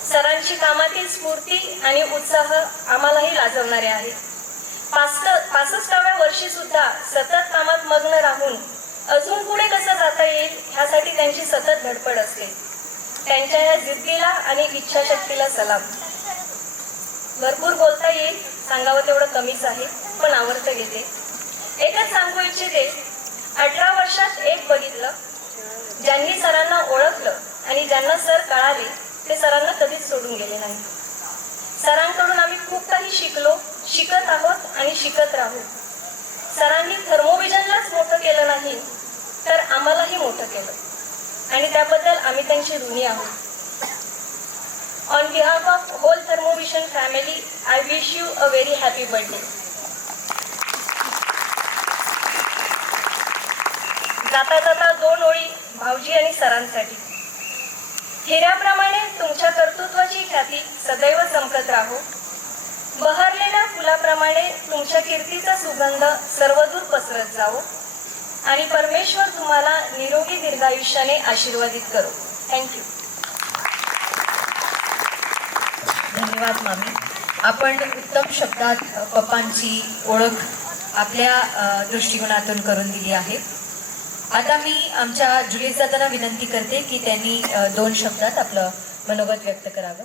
सरांची कामातील स्फूर्ती आणि उत्साह आम्हालाही लाजवणारे आहे. 65व्या वर्षी सुद्धा सतत कामात मग्न राहून अजून पुढे कसं जाता येईल ह्यासाठी त्यांची सतत धडपड असते. त्यांच्या या जिद्दीला आणि इच्छाशक्तीला सलाम. भरपूर बोलता येईल, सांगावं तेवढं कमीच आहे, पण आवडतं घेते. एकच सांगू इच्छिते, 18 वर्षात एक बघितलं, ज्यांनी सरांना ओळखलं आणि ज्यांना सर कळाले ते सरांना कधीच सोडून गेले नाही. सरांकडून आम्ही खूप काही शिकलो, शिकत आहोत आणि शिकत राहू. सरांनी थर्मोविजनलाच मोठं केलं नाही तर आम्हालाही मोठं केलं आणि त्याबद्दल आम्ही त्यांची ऋणी आहोत. On behalf of whole Thermovision family I wish you a very happy birthday. जाता जाता 2 ओळी भाऊजी आणि सरांसाठी. हिऱ्याप्रमाणे तुमच्या कर्तृत्वाची ख्याती सदैव चमकत राहो. बहरलेल्या फुलाप्रमाणे तुमच्या कीर्तीचा सुगंध सर्वदूर पसरत जावो आणि परमेश्वर तुम्हाला निरोगी दीर्घायुष्याने आशीर्वादित करो. थँक्यू. धन्यवाद मामी. आपण उत्तम शब्दात पप्पांची ओळख आपल्या दृष्टिकोनातून करून दिली आहे. आता मी आमच्या जुलीस दादांना विनंती करते की त्यांनी 2 शब्दात आपलं मनोगत व्यक्त करावं.